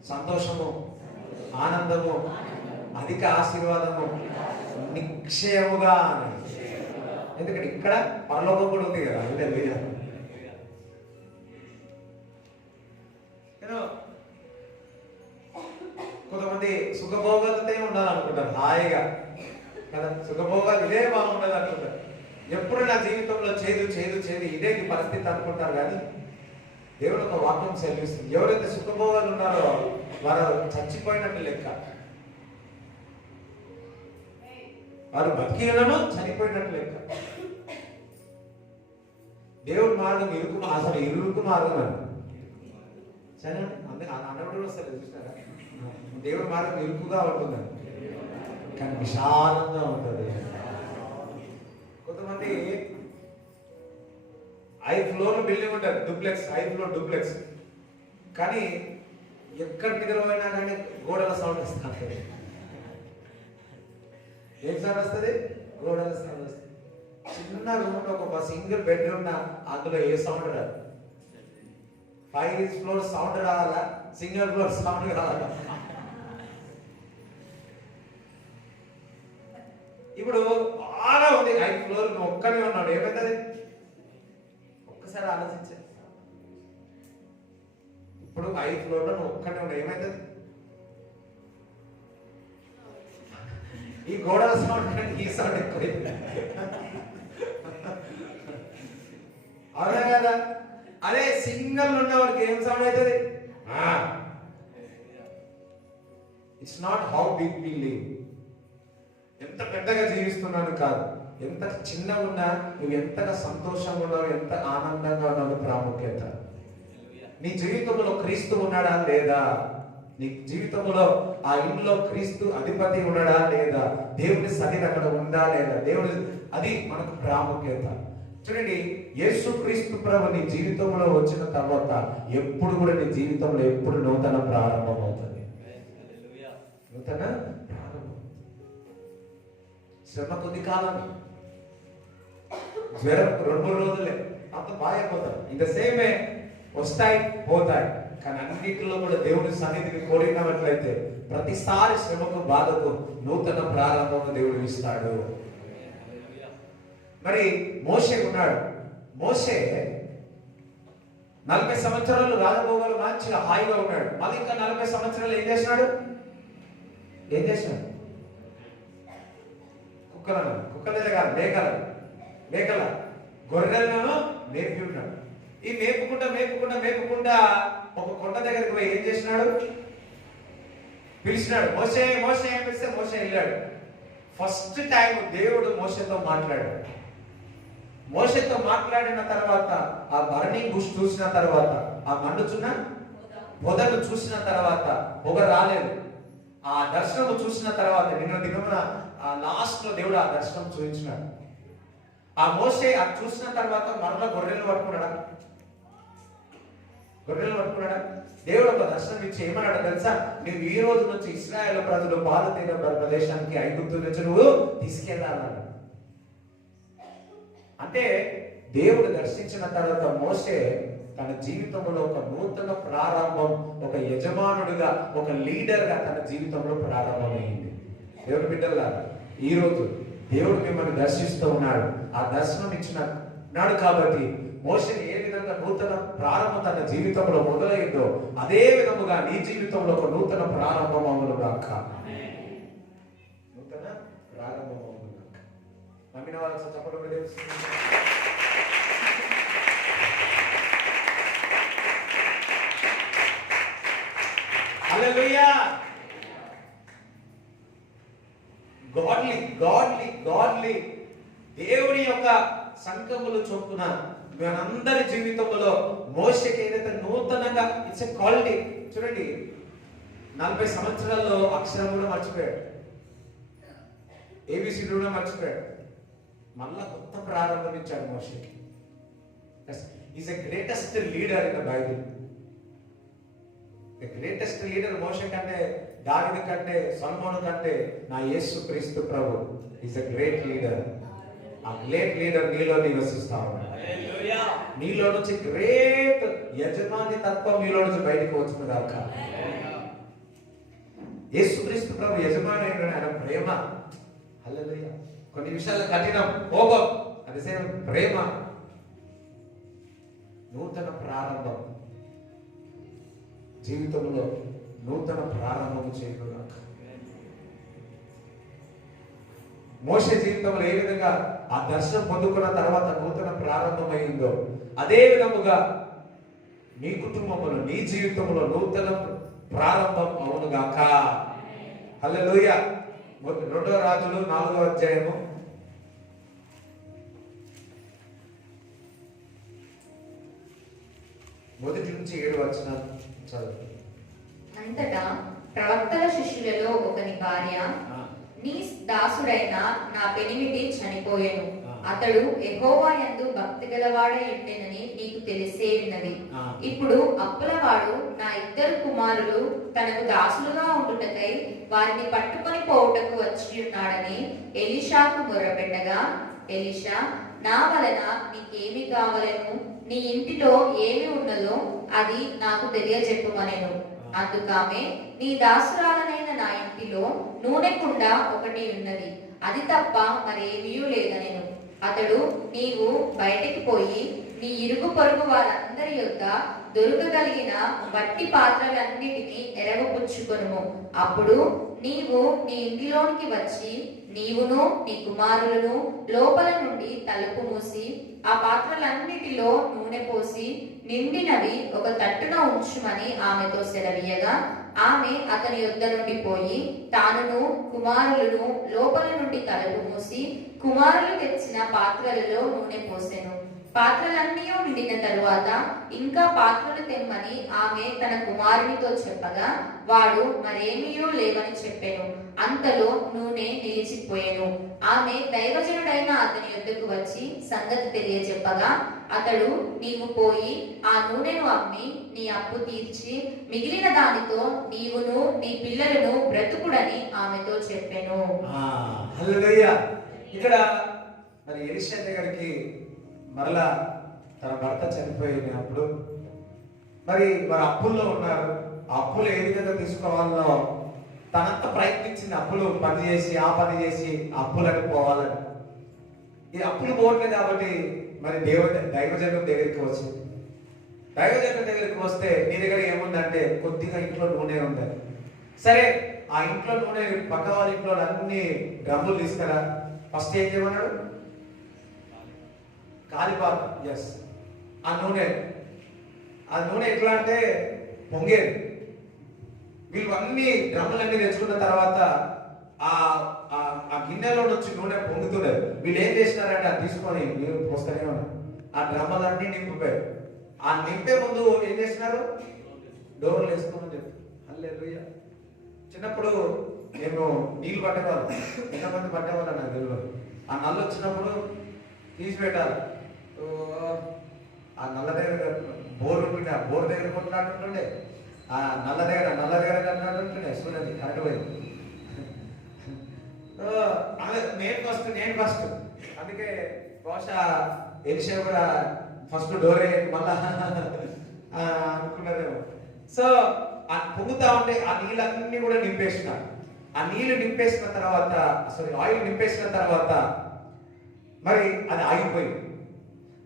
సంతోషము, ఆనందము, అధిక ఆశీర్వాదము నిక్షేముగా. ఎందుకంటే ఇక్కడ పరలోకం కూడా ఉంది కదా. హల్లెలూయా. కొంతమంది సుఖభోగాలతో ఉండాలనుకుంటారు, హాయిగా కదా, సుఖభోగాలు ఇదే బాగుండదు అనుకుంటారు. ఎప్పుడు నా జీవితంలో చేదు చేదు చేదు ఇదే పరిస్థితి అనుకుంటారు. కానీ దేవుడు ఒక వాక్యం సెలవిస్తుంది, ఎవరైతే సుఖభోగాలు ఉన్నారో వారు చచ్చిపోయినట్టు లెక్క, వారు బతికినను చనిపోయినట్టు లెక్క. దేవుడి మార్గం ఇరుకు, అసలు ఇరుకు మార్గం అని సరే అందుకే అన్నప్పుడు వస్తారు చూసినారా. దేవుడి మార్గం ఇరుకుగా ఉంటుందని, కానీ విశాలంగా ఉంటుంది. కొంతమంది 5 ఫ్లోర్లు బిల్డింగ్ ఉంటుంది, డూప్లెక్స్, 5 ఫ్లోర్ డూప్లెక్స్, కానీ ఎక్కడ నిద్రపోయినా కానీ గోడల సౌండ్ వస్తుంది. ఏం సౌండ్ వస్తుంది? గోడల సౌండ్ వస్తుంది. చిన్న రూమ్ ఒక సింగిల్ బెడ్రూమ్, అందులో ఏ సౌండ్ రాదు. 5 ఫ్లోర్ సౌండ్ రావాలా, సింగిల్ ఫ్లోర్ సౌండ్ రావాలా? ఇప్పుడు బాగా ఉంది 5 ఫ్లోర్, నువ్వు ఒక్కనే ఉన్నాడు, ఏమైతుంది? ఒక్కసారి ఆలోచించే. ఇప్పుడు 5 ఫ్లోర్ లో నువ్వు ఒక్కనే ఉన్నావు, ఏమైతుంది? ఈ గోడల సౌండ్ కంటే ఈ సౌండ్ ఎక్కువైంది. అవునా కదా? అదే సింగల్ ఉన్నవాడికి ఏం సౌండ్ అవుతుంది? It's not how big we live, ఎంత పెద్దగా జీవిస్తున్నాను కాదు, ఎంత చిన్నగా ఉన్నా నువ్వు ఎంతగా సంతోషంగా ఉన్నావు, ఎంత ఆనందంగా ఉన్నావు ప్రాముఖ్యత. నీ జీవితంలో క్రీస్తు ఉన్నాడా లేదా? నీ జీవితంలో ఆ ఇంట్లో క్రీస్తు అధిపతి ఉన్నాడా లేదా? దేవుని సన్నిధి అక్కడ ఉందా లేదా? దేవుడు, అది మనకు ప్రాముఖ్యత. చూడండి, యేసు క్రీస్తు ప్రభు నీ జీవితంలో వచ్చిన తర్వాత ఎప్పుడు కూడా నీ జీవితంలో ఎప్పుడు నూతన ప్రారంభం అవుతుంది. నూతన ప్రారంభం. శ్రమ కొద్ది కాలం, జ్వరం 2-3 రోజులే, అంత బాగా అయిపోతారు. ఇంత సేమే వస్తాయి పోతాయి. కానీ అన్నింటిలో కూడా దేవుని సన్నిధిని కోరినట్లయితే ప్రతిసారి శ్రమకు, బాధకు నూతన ప్రారంభం దేవుడు ఇస్తాడు. మరి మోషే ఉన్నాడు. మోషే 40 సంవత్సరాలు రాజభోగాలు మంచిగా హాయిగా ఉన్నాడు. మళ్ళీ ఇంకా 40 సంవత్సరాలు ఏం చేసినాడు? కుక్కలైతే కాదు, మేకల గొర్రెలను మేపి ఉన్నాడు. ఈ మేపుకుంటా ఒక కొండ దగ్గరికి పోయి ఏం చేసినాడు, పిలిచినాడు. మోసే ఏం పిలిస్తే మోసే వెళ్ళాడు. ఫస్ట్ టైం దేవుడు మోసేతో మాట్లాడాడు. మోసేతో మాట్లాడిన తర్వాత ఆ బర్నింగ్ బుష్ చూసిన తర్వాత, ఆ మండుచున్న పొదలు చూసిన తర్వాత, పొగ రాలేదు. ఆ దర్శనం చూసిన తర్వాత నిన్న దినమున ఆ లాస్ట్ లో దేవుడు ఆ దర్శనం చూపించినాడు. ఆ మోసే అది చూసిన తర్వాత మరలా గొర్రెలు పట్టుకున్నాడా? దేవుడు ఒక దర్శనం ఇచ్చి ఏమన్నాడు తెలుసా? నువ్వు ఈ రోజు నుంచి ఇశ్రాయేలు ప్రజలు పాలు తేనె ప్రదేశానికి ఐగుప్తు నుంచి నువ్వు తీసుకెళ్ళాలన్నాడు. అంటే దేవుడు దర్శించిన తర్వాత మోసే తన జీవితంలో ఒక నూతన ప్రారంభం, ఒక యజమానుడిగా, ఒక లీడర్ గా తన జీవితంలో ప్రారంభమైంది. దేవుడి బిడ్డలారా, ఈ రోజు దేవుడు మిమ్మల్ని దర్శిస్తూ ఉన్నాడు. ఆ దర్శనం ఇచ్చినాడు కాబట్టి మోషేని ఏ విధంగా నూతన ప్రారంభం తన జీవితంలో మొదలైందో అదే విధముగా నీ జీవితంలో ఒక నూతన ప్రారంభం అవును గాక. నూతన ప్రారంభం అవును గాక. నమ్మిన వాళ్ళకి చెప్పడం తెలుస్తుంది. హల్లెలూయా. గాడ్లీ దేవుని యొక్క సంకములు చొప్పున మనందరి జీవితంలో మోషేకి ఏదైతే నూతనంగా ఇట్స్ ఎ క్వాలిటీ. చూడండి, 40 సంవత్సరాల్లో అక్షరం కూడా మర్చిపోయాడు, ఏబిసిడి కూడా మర్చిపోయాడు. మళ్ళా కొత్త ప్రారంభం ఇచ్చాడు మోషేకి. Is a greatest leader in the Bible. The greatest leader మోషే కంటే, దావీదు కంటే, సొలొమోను కంటే నా యేసు క్రీస్తు ప్రభు ఈజ్ ఎ గ్రేట్ లీడర్. ఆ గ్రేట్ లీడర్ నీలో నివసిస్తా ఉన్నాడు. నీలో నుంచి గ్రేట్ యజమాని తత్వం మీలో నుంచి బయటకు వచ్చిన దాకా. యేసు క్రీస్తు ప్రభు యజమాని అయిన ఆయన ప్రేమ. హల్లెలూయా. కొన్ని విషయాలు కఠినం, కోపం, అది ప్రేమ. నూతన ప్రారంభం జీవితంలో, నూతన ప్రారంభం చేయడం. మోషే జీవితంలో ఏ విధంగా ఆ దర్శనం పొందుకున్న తర్వాత నూతన ప్రారంభమైందో అదే విధముగా నీ కుటుంబంలో, నీ జీవితంలో నూతన ప్రారంభం అవును గాక. హల్లెలూయా. 2 రాజులు 4వ అధ్యాయము 1 నుంచి 7 వచనం చదువు. అంతటా ప్రవక్తల శిష్యులలో ఒకని భార్య, నీ దాసుడైన నా పెనిమిటి చనిపోయెను, అతడు యెహోవా యందు భక్తి గలవాడై ఉండెనని నీకు తెలిసే ఉన్నది. ఇప్పుడు అప్పులవాడు నా 2 కుమారులు తనకు దాసులుగా ఉండుటకై వారిని పట్టుకొని పోవుటకు వచ్చి ఉన్నాడని ఎలీషాకు మొర్రపెట్టగా, ఎలీషా, నా వలన నీకేమి కావలెను? నీ ఇంటిలో ఏమి ఉన్నదో అది నాకు తెలియజెప్పుమనెను. అందుకామె, నీ దాసురాలనైన నా ఇంటిలో నూనె కుండ ఒకటి ఉన్నది, అది తప్ప మరేమీ లేదనెను. అతడు, నీవు బయటికి పోయి నీ ఇరుగు పొరుగు వారందరి యొద్ద దొరకగలిగిన వట్టి పాత్రలన్నిటినీ ఎరగపుచ్చుకొనుము. అప్పుడు నీవు నీ ఇంటిలోనికి వచ్చి నీవును నీ కుమారులను లోపల నుండి తలుపు మూసి ఆ పాత్రలన్నిటిలో నూనె పోసి నిండినవి ఒక తట్టున ఉంచుమని ఆమెతో సెలవీయగా, ఆమె అతని యొద్ద నుండి పోయి తానును కుమారులను లోపల నుండి తలుపు మూసి కుమారులు తెచ్చిన పాత్రలలో నూనె పోసెను. పాత్రలన్నీ నిండిన తరువాత ఇంకా పాత్రలు తెమ్మని ఆమె తన కుమారునితో చెప్పగా, వాడు మరేమీ లేవని చెప్పెను. అంతలో నూనె నిలిచిపోయెను. ఆమె దైవజనుడైన అతని యొద్దకు వచ్చి సంగతి తెలియజెప్పగా, అతడు, నీవు పోయి ఆ నూనెను అమ్మి నీ అప్పు తీర్చి మిగిలిన దానితో నీవును నీ పిల్లలను బ్రతుకుడని ఆమెతో చెప్పెను. హల్లెలూయా. ఇక్కడ మరి ఎలీషా దగ్గరికి మరలా తన భర్త చనిపోయినప్పుడు మరి అప్పుల్లో ఉన్నారు. ఆ అప్పులు ఏ విధంగా తీసుకోవాలో తనంత ప్రయత్నించింది. అప్పులు పని చేసి ఆ పని చేసి అప్పులకు పోవాలని. ఈ అప్పులు పోవట్లేదు కాబట్టి మరి దైవజనం దగ్గరికి వచ్చింది. దైవజనం దగ్గరికి వస్తే నీ దగ్గర ఏముందంటే కొద్దిగా ఇంట్లో నూనె ఉంది. సరే, ఆ ఇంట్లో నూనె పక్క వాళ్ళ ఇంట్లో అన్ని డ్రమ్ములు తీసుకురా, ఫస్ట్ ఏం చేయమన్నాడు? కాలిపాకు. ఎస్. ఆ నూనె ఎట్లా అంటే పొంగేది. వీళ్ళు అన్ని డ్రమ్ములన్నీ తెచ్చుకున్న తర్వాత ఆ గిన్నెలో నుంచి నూనె పొంగుతున్నారు. వీళ్ళు ఏం చేసినారంటే అది తీసుకొని మీరు పోస్తూనే ఉన్నారు. ఆ డ్రమ్ములన్నీ నింపిపోయారు. ఆ నింపే ముందు ఏం చేసినారు? డోర్లు వేసుకోమని చెప్పి. హల్లెలూయా. చిన్నప్పుడు నేను నీళ్ళు పట్టేవాళ్ళు, ఎంతమంది పట్టేవాళ్ళు నాకు తెలియదు. ఆ నల్ల వచ్చినప్పుడు తీసి పెట్టాలి. ఆ నల్ల దగ్గర బోర్ ఉంటుండే, ఆ బోర్ దగ్గర కొట్టినట్టుంటుండే, ఆ నల్ల దగ్గర కట్టినట్టుంటుండే. చూడండి కరెక్ట్ పోయింది. నేను ఫస్ట్ అందుకే బహుశా ఎలిషా కూడా ఫస్ట్ డోరే మళ్ళా అనుకున్నారేమో. సో ఆ పొంగుతా ఉంటే ఆ నీళ్ళన్నీ కూడా నింపేసిన. ఆ నీళ్లు నింపేసిన తర్వాత ఆయిల్ నింపేసిన తర్వాత మరి అది ఆగిపోయింది.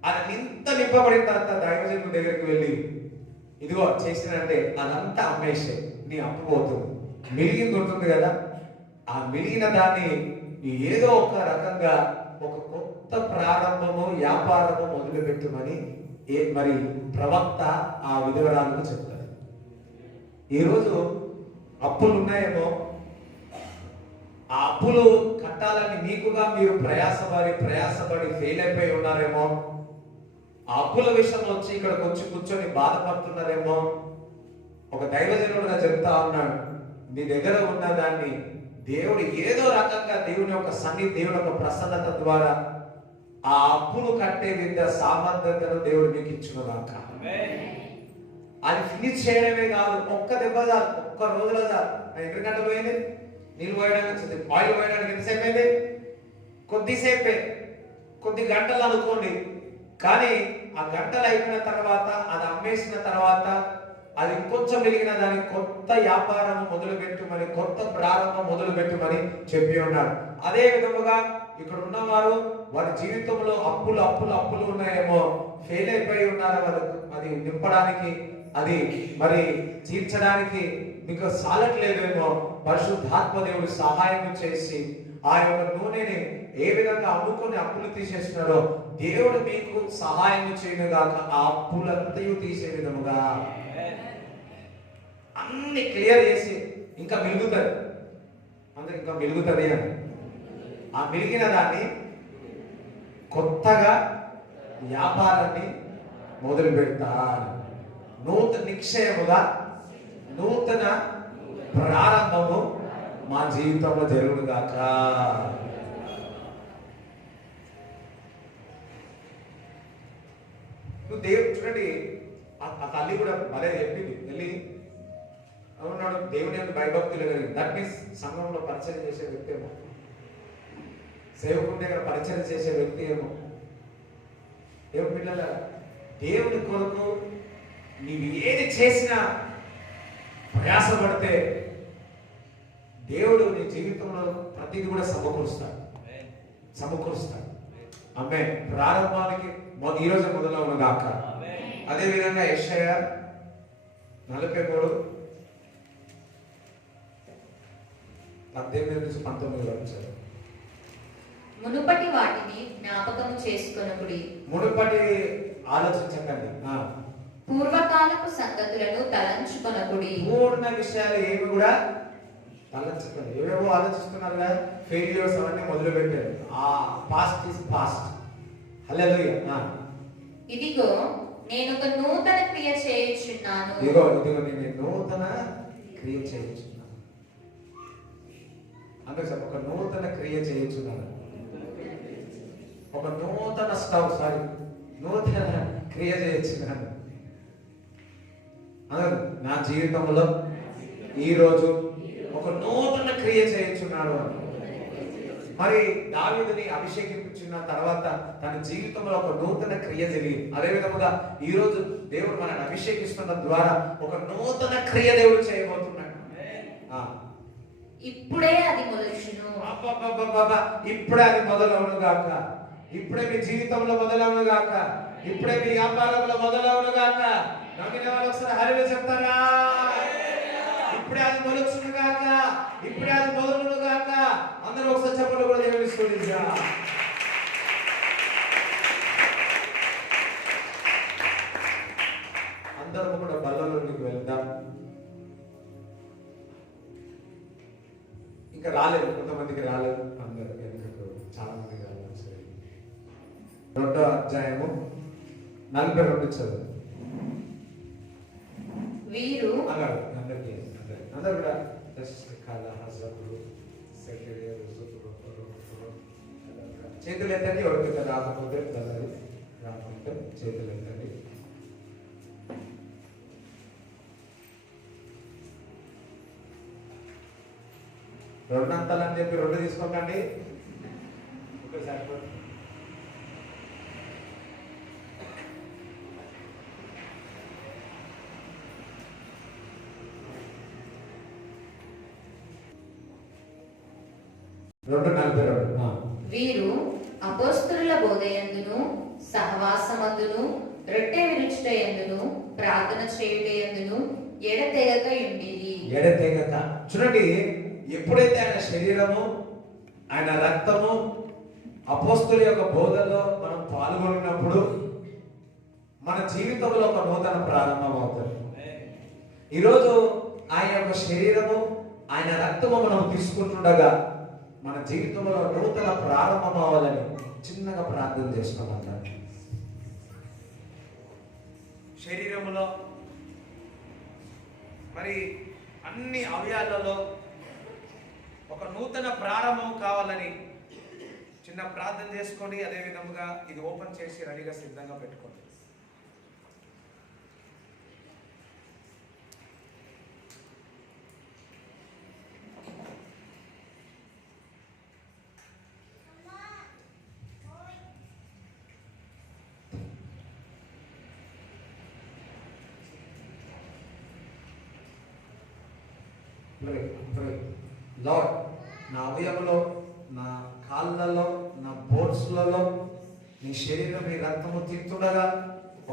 అది ఇంత నింపబడిన తర్వాత దైవజనుడి దగ్గరికి వెళ్ళి ఇదిగో చేసినంటే అదంతా అమ్మేసే, నీ అప్పు పోతుంది. మిలిగింది ఉంటుంది కదా, ఆ మిలిగిన దాన్ని ఏదో ఒక రకంగా ఒక కొత్త ప్రారంభము వ్యాపారము మొదలుపెట్టమని మరి ప్రవక్త ఆ విధవరాలకు చెప్తారు. ఈరోజు అప్పులు ఉన్నాయేమో, ఆ అప్పులు కట్టాలని మీకుగా మీరు ప్రయాసపడి ఫెయిల్ అయిపోయి ఉన్నారేమో, ఆ అప్పుల విషయంలో వచ్చి ఇక్కడికి వచ్చి కూర్చొని బాధపడుతున్నారేమో. ఒక దైవజనుడుగా చెప్తా ఉన్నాడు, నీ దగ్గర ఉన్న దాన్ని దేవుడు ఏదో రకంగా దేవుని యొక్క దేవుని యొక్క ప్రసన్నత ద్వారా ఆ అప్పులు కట్టే విధ సామర్థ్యతను దేవుడు మీకు ఇచ్చునుగాక. అది ఫినిష్ చేయడమే కాదు, ఒక్క దెబ్బ చాలు, ఒక్క రోజులో చాలు. 2 గంటలు పోయింది నీళ్ళు పోయడానికి, ఆయిల్ పోయడానికి ఎంతసేపు అయింది? కొద్దిసేపే, కొద్ది గంటలు అనుకోండి. కానీ ఆ గంటలు అయిపోయిన తర్వాత అది అమ్మేసిన తర్వాత అది కొంచెం మిగిలిన దాన్ని కొత్త వ్యాపారం మొదలుపెట్టుమని, కొత్త ప్రారంభం మొదలుపెట్టుమని చెప్పి ఉన్నాడు. అదే విధముగా ఇక్కడ ఉన్నవారు వారి జీవితంలో అప్పులు ఉన్నాయేమో, ఫెయిల్ అయిపోయి ఉన్నారు. వాళ్ళకు అది నింపడానికి, అది మరి తీర్చడానికి మీకు సాలట్లేదేమో. పరిశుద్ధాత్మ దేవుడు సహాయం చేసి ఆ యొక్క నూనెని ఏ విధంగా అమ్ముకొని అప్పులు తీసేస్తున్నారో దేవుడు మీకు సహాయం చేయనుగాక. ఆ అప్పులంతయు తీసే విధముగా అన్ని క్లియర్ చేసి ఇంకా మిలుగుతుంది, అంటే ఇంకా మిలుగుతుంది అని ఆ మిలిగిన దాన్ని కొత్తగా వ్యాపారాన్ని మొదలు పెడతారు. నూతన నిక్షేపముగా నూతన ప్రారంభము మా జీవితంలో జరుగునుగాక. నువ్వు దేవుడు చూడండి, ఆ తల్లి కూడా భలే చెప్పింది. వెళ్ళి అవునాడు దేవుని యొక్క భయభక్తులు కలిగి, దట్ మీన్స్ సంఘంలో పరిచయం చేసే వ్యక్తి ఏమో, సేవకుని దగ్గర పరిచయం చేసే వ్యక్తి ఏమో. దేవుని పిల్లల దేవుని కొరకు నీవు ఏది చేసినా ప్రయాసపడితే దేవుడు నీ జీవితంలో ప్రతిదీ కూడా సమకూరుస్తాడు. ఆమె ప్రారంభానికి ఈరోజు మొదలవును గాక. అదే విధంగా యెషయా 43:18-19 మునుపటి వాటిని జ్ఞాపకము చేసుకొనుడి. మునుపటి ఆలోచించకండి, పూర్వకాలపు సంగతులను తలంచుకొనుడి. పూర్ణ విషయాలు ఏమి కూడా తలంచుకోండి. ఏవేవో ఆలోచిస్తున్నారు కదా, ఫెయిల్యూర్స్ అవన్నీ మొదలు పెట్టారు. ఆ పాస్ట్ ఇస్ పాస్ట్. హల్లెలూయా. ఇదిగో నేను ఒక నూతన క్రియ చేయుచున్నాను. ఇదిగో నేను నూతన క్రియ చేయుచున్నాను. అంటే ఒక నూతన క్రియ చేయుచున్నాను. ఒక నూతన నూతన క్రియ చేయుచున్నాను. నా జీవితంలో ఈరోజు ఒక నూతన క్రియ చేయుచున్నాడు అని. మరి దావీదుని అభిషేకించిన తర్వాత తన జీవితంలో ఒక నూతన క్రియ జరిగింది. అదే విధముగా ఈ రోజు దేవుడు మనల్ని అభిషేకిస్తున్న ద్వారా ఒక నూతన క్రియ దేవుడు చేయబోతున్నాడు. ఇప్పుడే అది మొదలుచును. ఇప్పుడే అది మొదలవును గాక. ఇప్పుడే మీ జీవితంలో మొదలవును గాక. ఇప్పుడే మీ వ్యాపారంలో మొదలవును గాక. నమ్మిన వాళ్ళు ఒకసారి హల్లెలూయా చెప్తారా? ఇప్పుడే అది మొదలుచును గాక. ఇప్పుడే అది మొదలును గాక. అందరూ ఒకసారి చెప్పండి కూడా దేవుని సునిజా. అందరం కూడా బల్లలోనికి వెళ్దాం. ఇంకా రాలేదు, కొంతమందికి రాలేదు, అందరు ఎందుకు చాలా మంది రాలేదు. సరే, 2వ అధ్యాయము 42 చదువు. వీరు అందరికీ అందరు కూడా చేతులు ఎత్తండి. ఎవరికి రాకపోతే రాకపోతే చేతులు ఎత్తండి. రెండు అంతాలు అని చెప్పి 2 తీసుకోకండి, ఒకసారి 2:42. వీరు అపోస్తలుల బోధయందును సహవాసమందును రొట్టె విరుచుటయందును ప్రార్థన చేయుటయందును ఎడతెగక ఉండేది. ఎడతెగక చూడండి, ఎప్పుడైతే ఆయన శరీరము, ఆయన రక్తము, అపోస్తలుల యొక్క బోధలో మనం పాల్గొన్నప్పుడు మన జీవితంలో ఒక నూతన ప్రారంభం అవుతుంది. ఈరోజు ఆయన యొక్క శరీరము, ఆయన రక్తము మనం తీసుకుంటుండగా మన జీవితంలో నూతన ప్రారంభం అవ్వాలని చిన్నగా ప్రార్థన చేసుకోమంటారు. శరీరములో మరి అన్ని అవయాలలో ఒక నూతన ప్రారంభం కావాలని చిన్న ప్రార్థన చేసుకొని, అదే విధముగా ఇది ఓపెన్ చేసి రెడీగా సిద్ధంగా పెట్టుకోండి. లార్డ్, నా అవయవంలో, నా కాళ్ళలో, నా బోన్స్లలో నీ శరీరం, నీ రక్తము తింటుండగా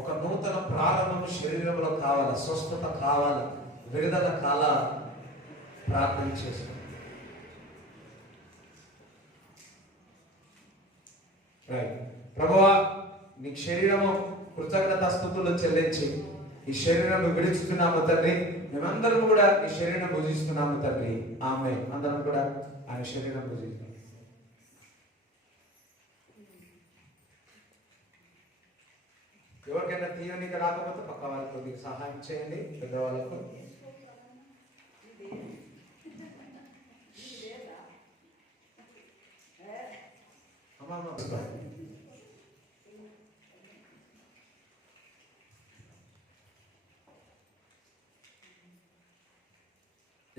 ఒక నూతన ప్రారంభము శరీరంలో కావాలా, స్వస్థత కావాలా, విడుదల కాలా ప్రార్థన చేసుకో. ప్రభువా, నీ శరీరము కృతజ్ఞతాస్తుతులు చెల్లించి ఈ శరీరం విడిస్తున్నాము తండ్రి. మేమందరం కూడా ఈ శరీరం భుజిస్తున్నాము తండ్రి. ఆమేన్. అందరం కూడా ఆయన శరీరం భుజిస్తాం. ఎవరికైనా తీయనికి రాకపోతే పక్క వారికి కొద్దిగా సహాయం చేయండి, పెద్దవాళ్ళకు.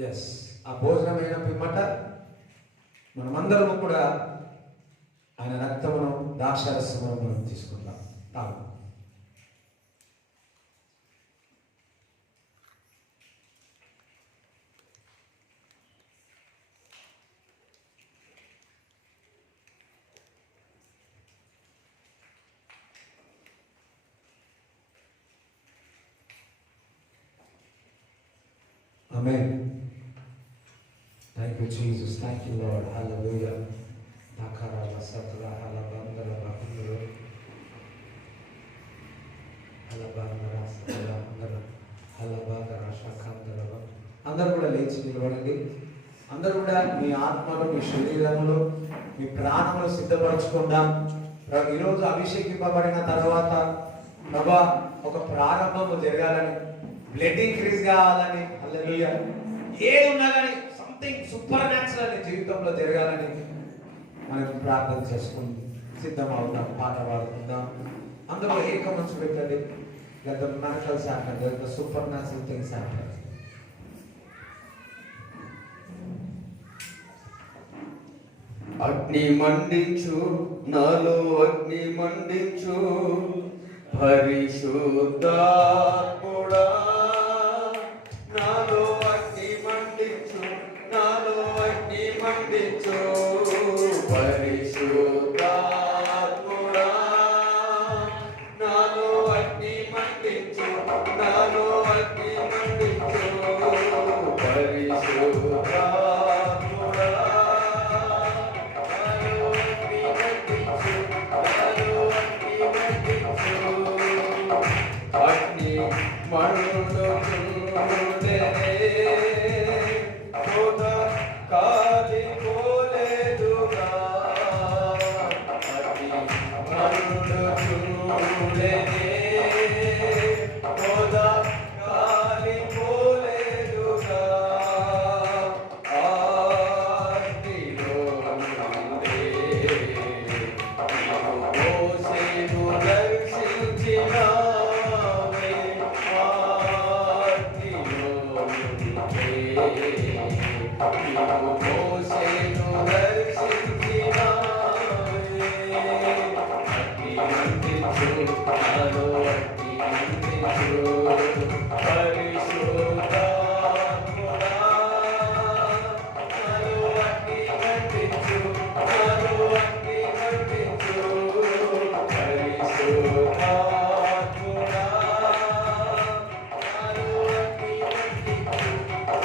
ఎస్, ఆ భోజనమైన పిమ్మట మనమందరము కూడా ఆయన రక్తమును, ద్రాక్షారసమును మనం తీసుకుంటాం. తాము Amen. Thank you, Jesus. Thank you, Lord. Hallelujah. Takara basatra halabandara bahundara halabandara satara handara halabandara shakandara. అందరూ కూడా లేచి నిలబడండి. అందరూ కూడా మీ ఆత్మలో, మీ శరీరంలో, మీ ప్రాణములు సిద్ధపరచుకుందాం. ఈరోజు అభిషేకింపబడిన తర్వాత ప్రభా ఒక ప్రారంభము జరగాలని, బ్లడ్ ఇంక్రీజ్ కావాలని, హల్లెలూయా, ఏది ఉన్నా కానీ సంథింగ్ సూపర్ న్యాచురల్ నీ జీవితంలో జరగాలని మనం ప్రార్థన చేసుకుని సిద్ధమవుతాం. పాట పాడుకుందాం. అందులో ఏక మనసు పెట్టండి. let the miracles happen, let the supernatural things happen. అగ్ని మండించు, నాలో అగ్ని మండించు, పరిశుద్ధాత్ముడా నాలో అగ్ని మండించు, నాలో అగ్ని మండించు, పరిశుద్ధాత్ముడా నాలో అగ్ని మండించు, నాలో అగ్ని మండించు, పరిశుద్ధాత్ముడా నాలో నీవు మోసేను దర్శించినావే. అగ్ని మండించు నాలో అగ్ని మండించు పరిశుద్ధాత్ముడా. నాలో అగ్ని మండించు నాలో అగ్ని మండించు పరిశుద్ధాత్ముడా. నాలో అగ్ని మండించు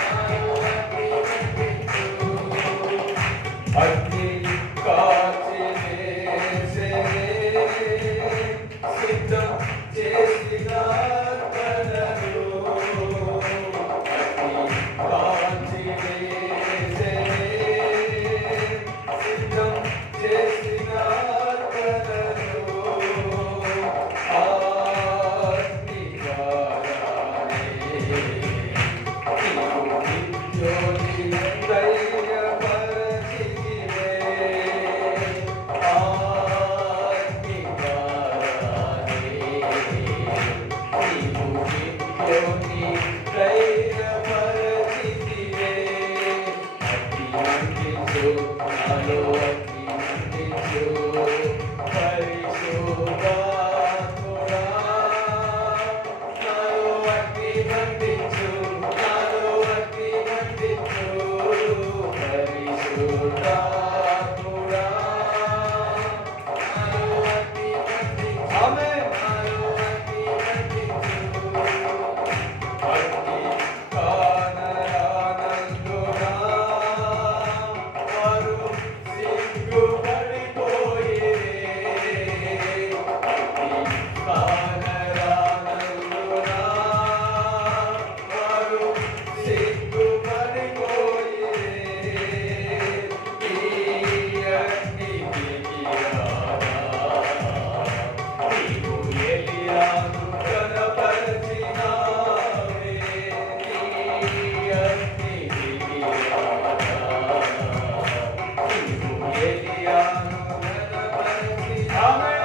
నాలో అగ్ని మండించు. అగ్ని కాచివేసెనే సిద్ధం చేసిన కలలు. అగ్ని కాచివేసెనే సిద్ధం చేసిన కలలు. అగ్ని ద్వారానే నీవు నిత్యోని ధైర్యపరచితివే. అగ్ని ద్వారానే నీవు నిత్యోని ధైర్యపరచితివే. అగ్ని మండించు నాలో అగ్ని మండించు పరిశుద్ధాత్ముడా. నాలో అగ్ని మండించు నాలో అగ్ని మండించు పరిశుద్ధాత్ముడా. నాలో అగ్ని మండించు ఆమేన్. నాలో అగ్ని మండించు. అగ్ని కానరానందునా వారు సిగ్గుపడిపోయిరే. అగ్ని కానరానందునా వారు సిగ్గుపడిపోయిరే. ఈ అగ్నికి రాగా నీవు ఎలియాను కనపరచినావే. ఈ అగ్నికి రాగా నీవు ఎలియాను కనపరచినావే.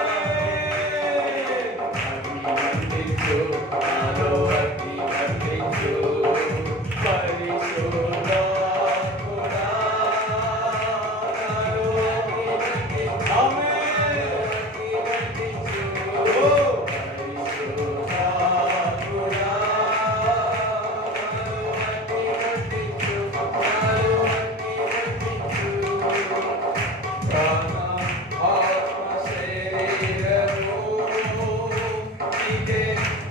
అగ్ని మండించు నాలో అగ్ని మండించు పరిశుద్ధాత్ముడా. నాలో అగ్ని మండించు ఆమేన్. అగ్ని మండించు పరిశుద్ధాత్ముడా. నాలో అగ్ని మండించు నాలో అగ్ని మండించు. ప్రాణ ఆత్మ శరీరము నీకే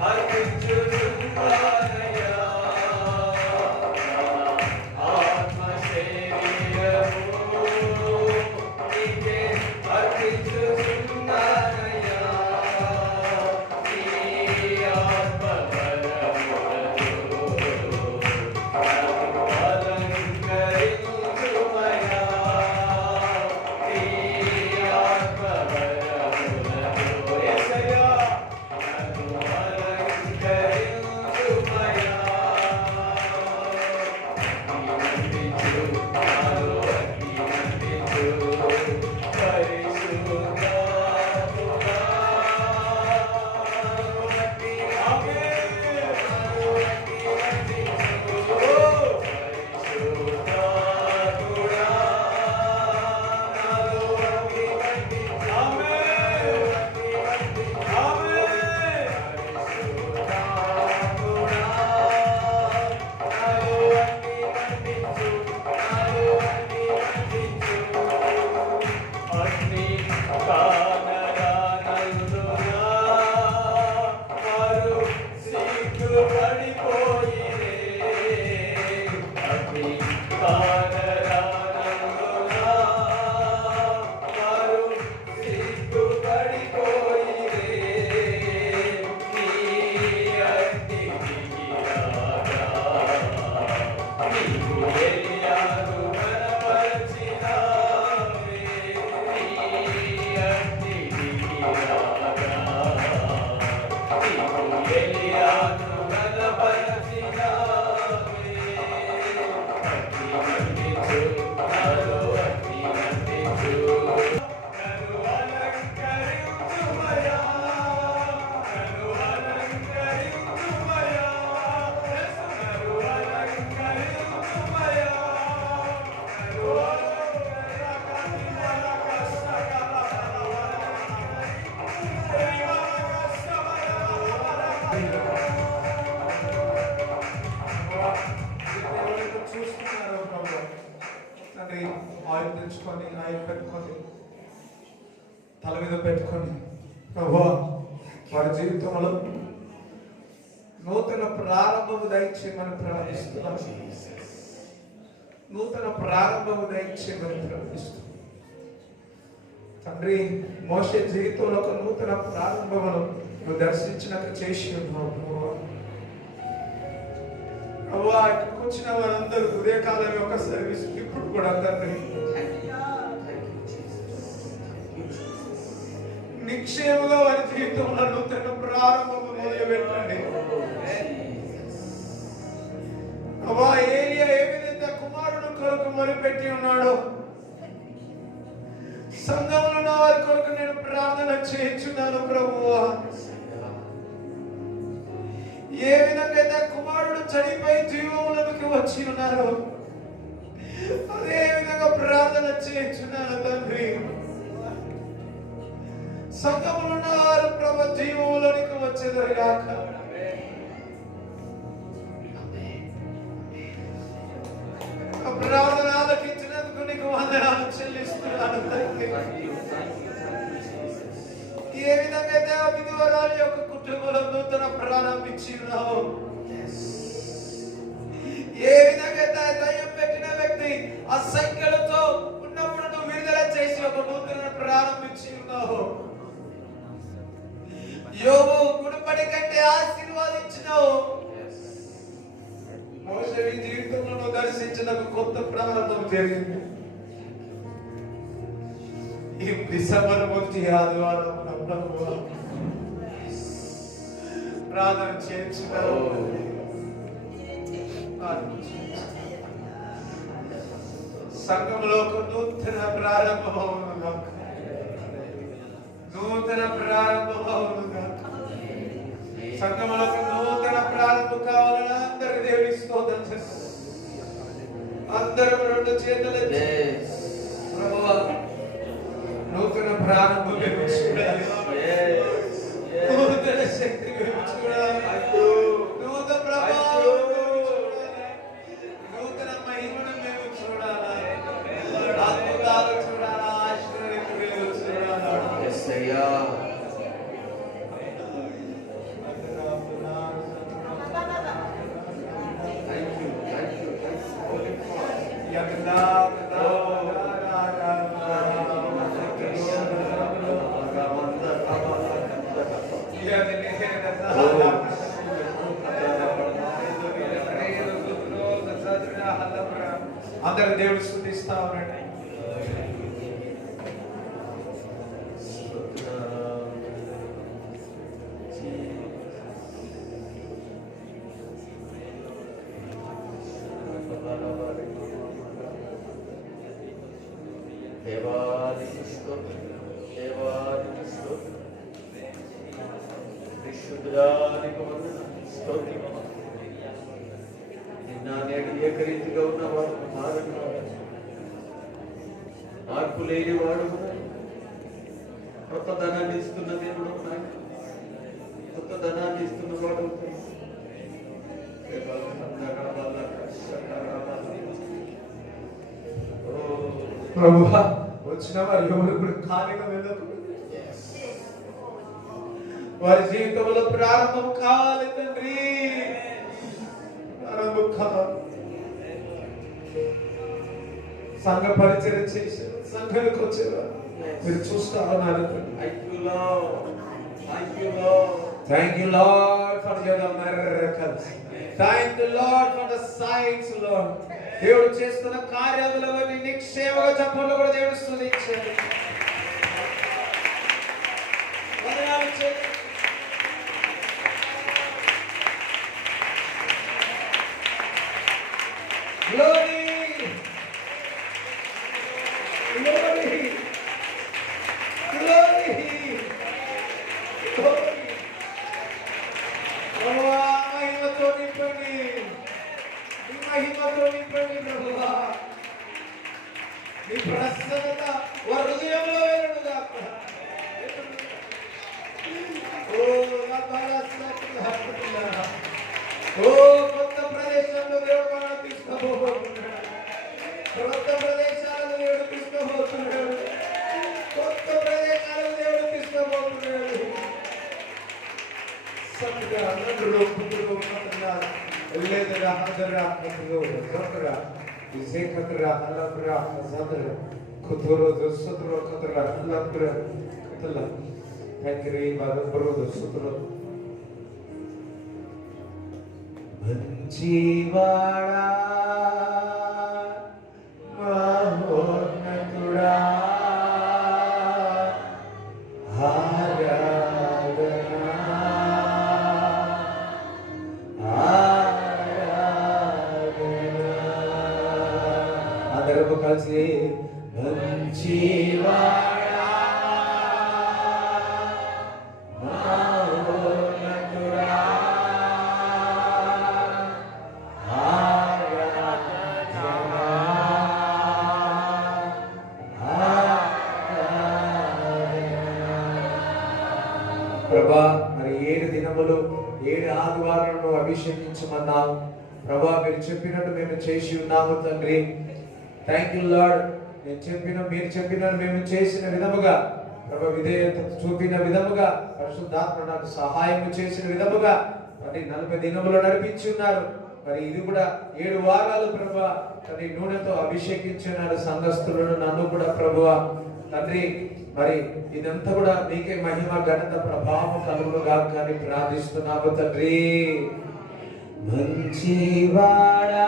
అర్పించుచున్నానయ్యా. ఆత్మ శరీరము నీకే అర్పించుచున్నానయ్యా. నీ ఆత్మ బలములతో నన్ను అలంకరించుమయ్యా. నీ ఆత్మ బలములతో యేసయ్యా నన్ను అలంకరించుమయ్యా. అగ్ని మండించు నాలో అగ్ని మండించు పరిశుద్ధాత్ముడా. నాలో అగ్ని ఆమేన్. నాలో అగ్ని మండించు పరిశుద్ధాత్ముడా. నాలో అగ్ని మండించు ఆమేన్. అగ్ని మండించు ఆమేన్. పరిశుద్ధాత్ముడా. నాలో అగ్ని మండించు నాలో అగ్ని మండించు. అగ్ని కానరానందునా వారు సిగ్గుపడిపోయిరే. అగ్ని కానరానందునా వారు సిగ్గుపడిపోయిరే. నీ అగ్నికి రాగా నీవు ఎలియాను కనపరచినావే. నీ అగ్నికి రాగా నీవు ఎలియాను కనపరచినావే. అగ్ని మండించు ఆయిల్ తెచ్చుకొని ఆయిల్ పెట్టుకొని తల మీద పెట్టుకొని ప్రభువా వారి జీవితంలో నూతన ప్రారంభము దయచేయమని ప్రార్థిస్తున్నాం. నూతన ప్రారంభము దయచేయమని ప్రార్థిస్తున్నాం తండ్రి. మోషే జీవితంలో ఒక నూతన ప్రారంభమును నువ్వు దర్శించినట్టు చేసి ఉన్నావు ప్రభువా. ప్రభువా ఇక్కడికి వచ్చిన వారందరూ ఉదయకాలం యొక్క సర్వీస్ ఇప్పుడు కూడా తండ్రి నిక్షేమగా వారి జీవితంలో నూతన ప్రారంభము మొదలు పెట్టండి. అవ్వా ఏలియా ఏ విధంగా కుమారుడు కొరకు మొదలుపెట్టి ఉన్నాడో సంఘంలో ఉన్న వారి కొరకు నేను ప్రార్థన చేయించున్నాను ప్రభువా. ఏ విధంగా అయితే కుమారుడు చనిపోయి జీవములోకి వచ్చి ఉన్నారో అదే విధంగా ప్రార్థన చేయించున్నాను తండ్రి. సంఘములో ఉన్న వారు ప్రభు జీవములోనికి వచ్చేదరుగాక. ప్రార్థన ఆలకించినందుకు నీకు వందనాలు చెల్లిస్తున్నాను తండ్రి. ఏ విధంగా అయితే ఆ విధవరాలు యొక్క కుటుంబంలో నూతన ప్రారంభించి ఉన్నావు, ఏ విధంగా అయితే దయ్యం పెట్టిన వ్యక్తి ఆ సంఖ్యలతో ఉన్నప్పుడు నువ్వు విడుదల చేసి ఒక నూతన ప్రారంభించి ఉన్నావు. యోబు గుడిపడి కంటే ఆశీర్వాదించినావు. మోషే జీవితంలో నువ్వు దర్శించిన కొత్త ప్రారంభం జరిగింది. ఈ డిసెంబర్ మొదటి ఆదివారం ప్రార్థన చేయించున్నావు. సంఘంలో ఒక నూతన ప్రారంభం అవును, నూతన ప్రారంభం అవును. సంఘంలో ఒక నూతన ప్రారంభం కావాలని అందరికి దేవుని స్తోత్రం చేస్తాం. అందరం రెండు చేతులు ప్రభువా నూతన ప్రారంభం మేము చూడాలి, నూతన శక్తి మేము చూడాలి, నూతన ప్రభావం మేము చూడాలి, నూతన మహిమను మేము చూడాలి, అద్భుతాలు చూడాలి, ఆశ్చర్యక్రియలు చూడాలి. అందరు దేవుడు స్తుతిస్తా ఉన్నాడు. ఏకరీతిగా ఉన్నవాడు మార్పు లేని వాడు కొత్త ధనాన్ని ఇస్తున్న దేవుడు, కొత్త ధనాన్ని ఇస్తున్న వాడు. ప్రభువా వచ్చిన వారు ఎవరు కూడా ఖాళీగా వెళ్ళకూడదు. వారి జీవితంలో ప్రారంభం కావాలి తండ్రి, ప్రారంభం కావాలి. సంఘ పరిచయం చేసి సంఘానికి వచ్చేవారు మీరు చూస్తా ఉన్నారు. Thank you Lord for your miracles. Thank you Lord for the signs Lord. దేవుడు చేస్తున్న కార్యాలలో నిక్షేమగా చెప్పండి కూడా దేవుడు స్తుతించాడు. వందనాలు చెల్లి. Glory. Glory. Glory. Glory. ప్రభువా మహిమతో నింపండి, నీ మహిమతో నింపండి ప్రభువా. నీ ప్రసన్నత వారి హృదయంలో వెలుగుగాక. ఓ కొత్త ప్రదేశంలో దేవుడు తీసుకుపోతున్నాడు. కొత్త ప్రదేశాలను దేవుడు తీసుకోబోతున్నాడు. కొత్త ప్రదేశాలు దేవుడు తీసుకోబోతున్నాడు. సత్తుగా నందుడు పుత్రుడు కతరా లేదరా హదరా కతరు కతరా విసేకతరా హలబ్రా హజదరా కుతురు దసుతురు కతరా హలబ్రా కతల తంగిరి బాబరు దసుతురు మంచివాడా మహోన్నతుడా అందరూ కలిసి మంచివాడా మహోన్నతుడా ప్రభా, మరి 7 దినములు 7 ఆదివారాలను అభిషేకించమన్నావు ప్రభా. మీరు చెప్పినట్టు మేము చేసి ఉన్నాము తండ్రి. Thank you lord. మీరు చెప్పిన మేము చేసిన విధముగా ప్రభా, విధేయత చూపిన విధముగా, పరిశుద్ధాత్మ నాకు సహాయం చేసిన విధముగా మరి 40 దినములు నడిపించి ఉన్నారు. మరి ఇది కూడా 7 వారాలు ప్రభా తండ్రి నూనెతో అభిషేకించున్నారు సంఘస్థులను, నన్ను కూడా ప్రభువా తండ్రి. మరి ఇదంతా కూడా నీకే మహిమ ఘనత ప్రభావం కలుగుగా కానీ ప్రార్థిస్తున్నాము తండ్రి. మంచివాడా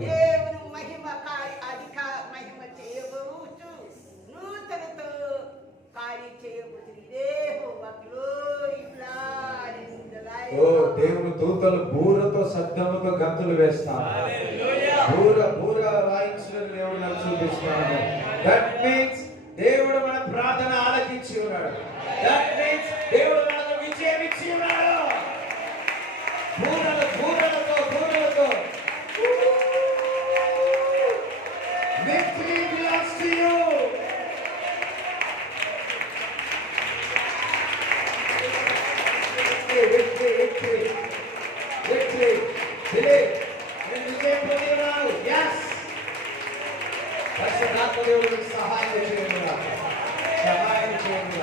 దేవుని మహిమ అధిక మహిమ చేయబోచు నూతనతో కార్యం చేయబోతుంది. ఓ దేవుని దూతలు బూరతో శబ్దముతో గంతులు వేస్తారు. బూర వాయించిన దేవుడు నాకు చూపిస్తున్నాడు. దట్ మీన్స్ దేవుడు మన ప్రార్థన ఆలకించి ఉన్నాడు. దట్ మీన్స్ దేవుడు మనకు విజయం ఇచ్చి ఉన్నాడు. బూరలతో victory belongs to you. Victory. Believe. నేను విజయం పొంది ఉన్నాను. Yes. పరిశుద్ధాత్మ దేవుడు సహాయం చేయండి. సహాయం చేయండి.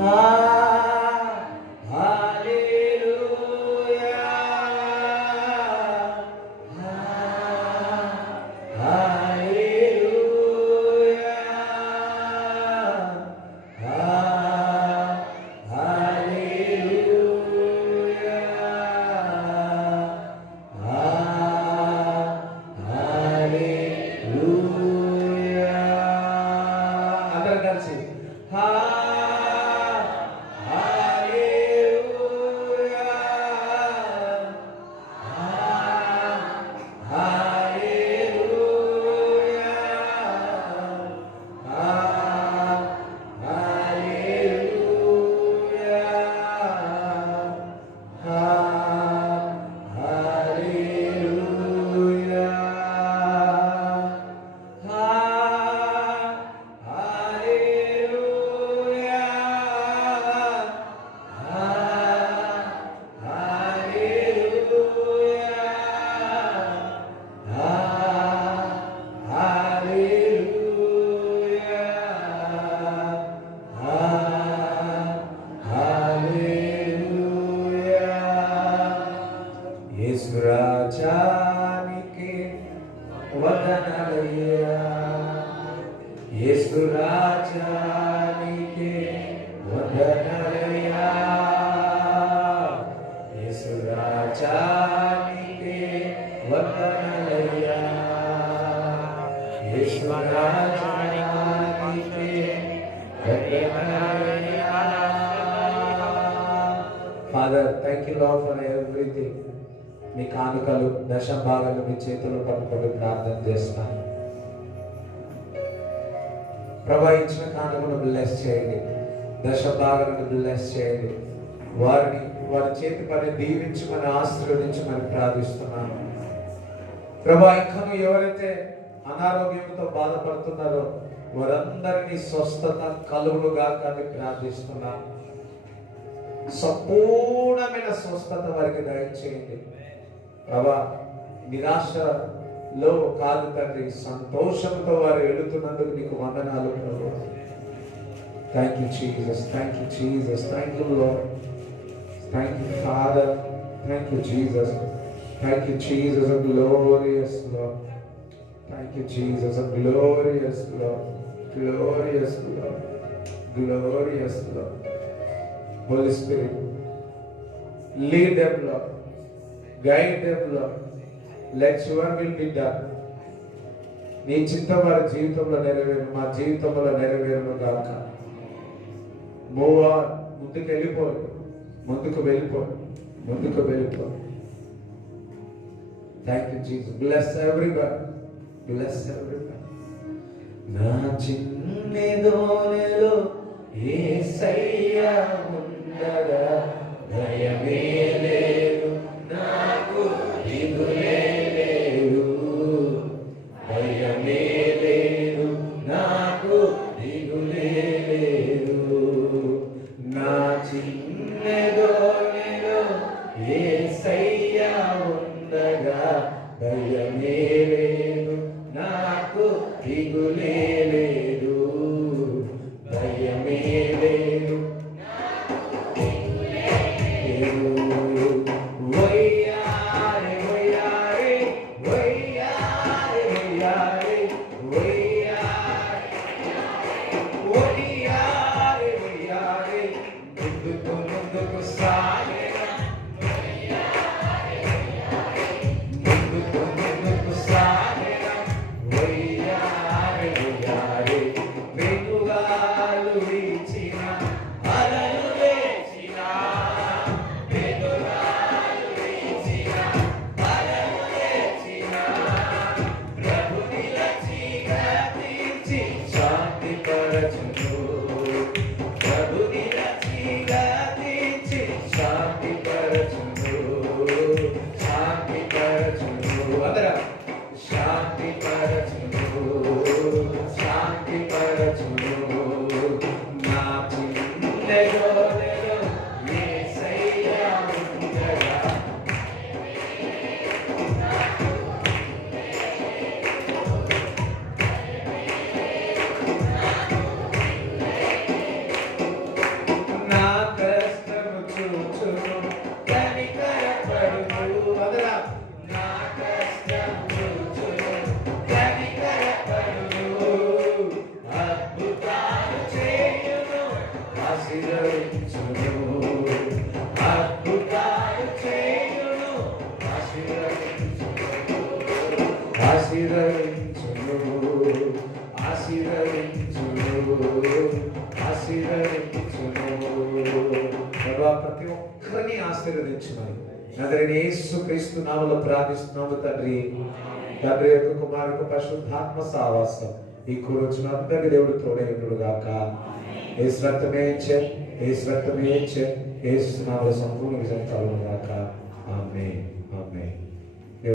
Hallelujah. వందనాలయ్యా యేసు రాజా నీకే వందనాలయ్యా యేసు రాజా నీకే వందనాలయ్యా యేసు రాజా నీకే వందనాలయ్యా. Father, thank you Lord for everything. మీ కానుకలు దశ భాగాలు మీ చేతులు పట్టుకొని ప్రార్థన చేస్తాను. ప్రభా ఇచ్చిన కానుకను బ్లెస్ చేయండి, దశ భాగాలను బ్లెస్ చేయండి, వారి చేతి పని దీవించమని ఆశీర్వదించమని ప్రార్థిస్తున్నాను. ప్రభా ఇంకను ఎవరైతే అనారోగ్యంతో బాధపడుతున్నారో వారందరినీ స్వస్థత కలుగులుగా కానీ ప్రార్థిస్తున్నాను. సంపూర్ణమైన స్వస్థత వారికి దయచేయండి ప్రభా. నిరాశలో కాదు తండ్రి, సంతోషంతో వారు వెళుతున్నందుకు నీకు వందనాలు ప్రభు. Thank you Jesus, thank you Jesus, thank you Lord, thank you Father, thank you Jesus, thank you Jesus, glorious Lord, thank you Jesus, glorious Lord, glorious Lord, glorious Lord. Holy Spirit, lead them Lord, guide them Lord, let your will be done. నీ చిత్తం వారి జీవితంలో నెరవేరు, మా జీవితంలో నెరవేరును గాక. Move on, ముందుకు వెళ్ళిపోదు, ముందుకు వెళ్ళిపోదు, ముందుకు వెళ్ళిపోదు. Thank you Jesus. Bless everyone, bless everyone. నా చిన్ని దోనెలో యేసయ్యా ఉండగా భయమే లేదు, నాకు దిగులే లేదు, భయమే లేదు, నాకు దిగులే లేదు. నా చిన్నదోనెలో యేసయ్యా ఉండగా భయమే లేదు, నాకు దిగులే లేదు, భయమే లేదు. వయ్యారే వయ్యారే వయ్యారే వయ్యారే వయ్యారే వయ్యారే ముందుకు ముందుకు సాగేరా, ముందుకు ముందుకు సాగేరా. వయ్యారే వయ్యారే వెనుగాలు వీచిన అలలు లేచిన, వెనుగాలు వీచిన అలలు లేచిన, ప్రభుని రక్షిగా తీర్చి శాంతి పరచును, ప్రభుని రక్షిగా తీర్చి శాంతి పరచును, శాంతి పరచును. అందరా శాంతి పరచును, శాంతి పరచును. నా చిన్నగోడలో యేసయ్యా ఉండగా నా కష్టము చూచును కనికరపడును. అదరా నా కష్టము చూచును కనికరపడును, అద్భుతాలు చేయును ఆశీర్వదించును, అద్భుతాలు చేయును ఆశీర్వదించును, ఆశీర్వదించును, ఆశీర్వదించును, ఆశీర్వదించును. ప్రభా ప్రతి ఒక్కరిని ఆశీర్వదించుమని నజరేయుడైన యేసుక్రీస్తు నామములో ప్రార్థిస్తున్నాము తండ్రి. తండ్రి యొక్క కుమారు యొక్క పరిశుద్ధాత్మ సహవాసం ఈ కూరొచ్చిన అందరికీ దేవుడు తోడైనడు గాక. యేసు రక్తమే ఇచ్చే, యేసు రక్తమే ఇచ్చే, యేసు నామములో సంపూర్ణ విజయం కలుగును గాక. ఆమేన్, ఆమేన్.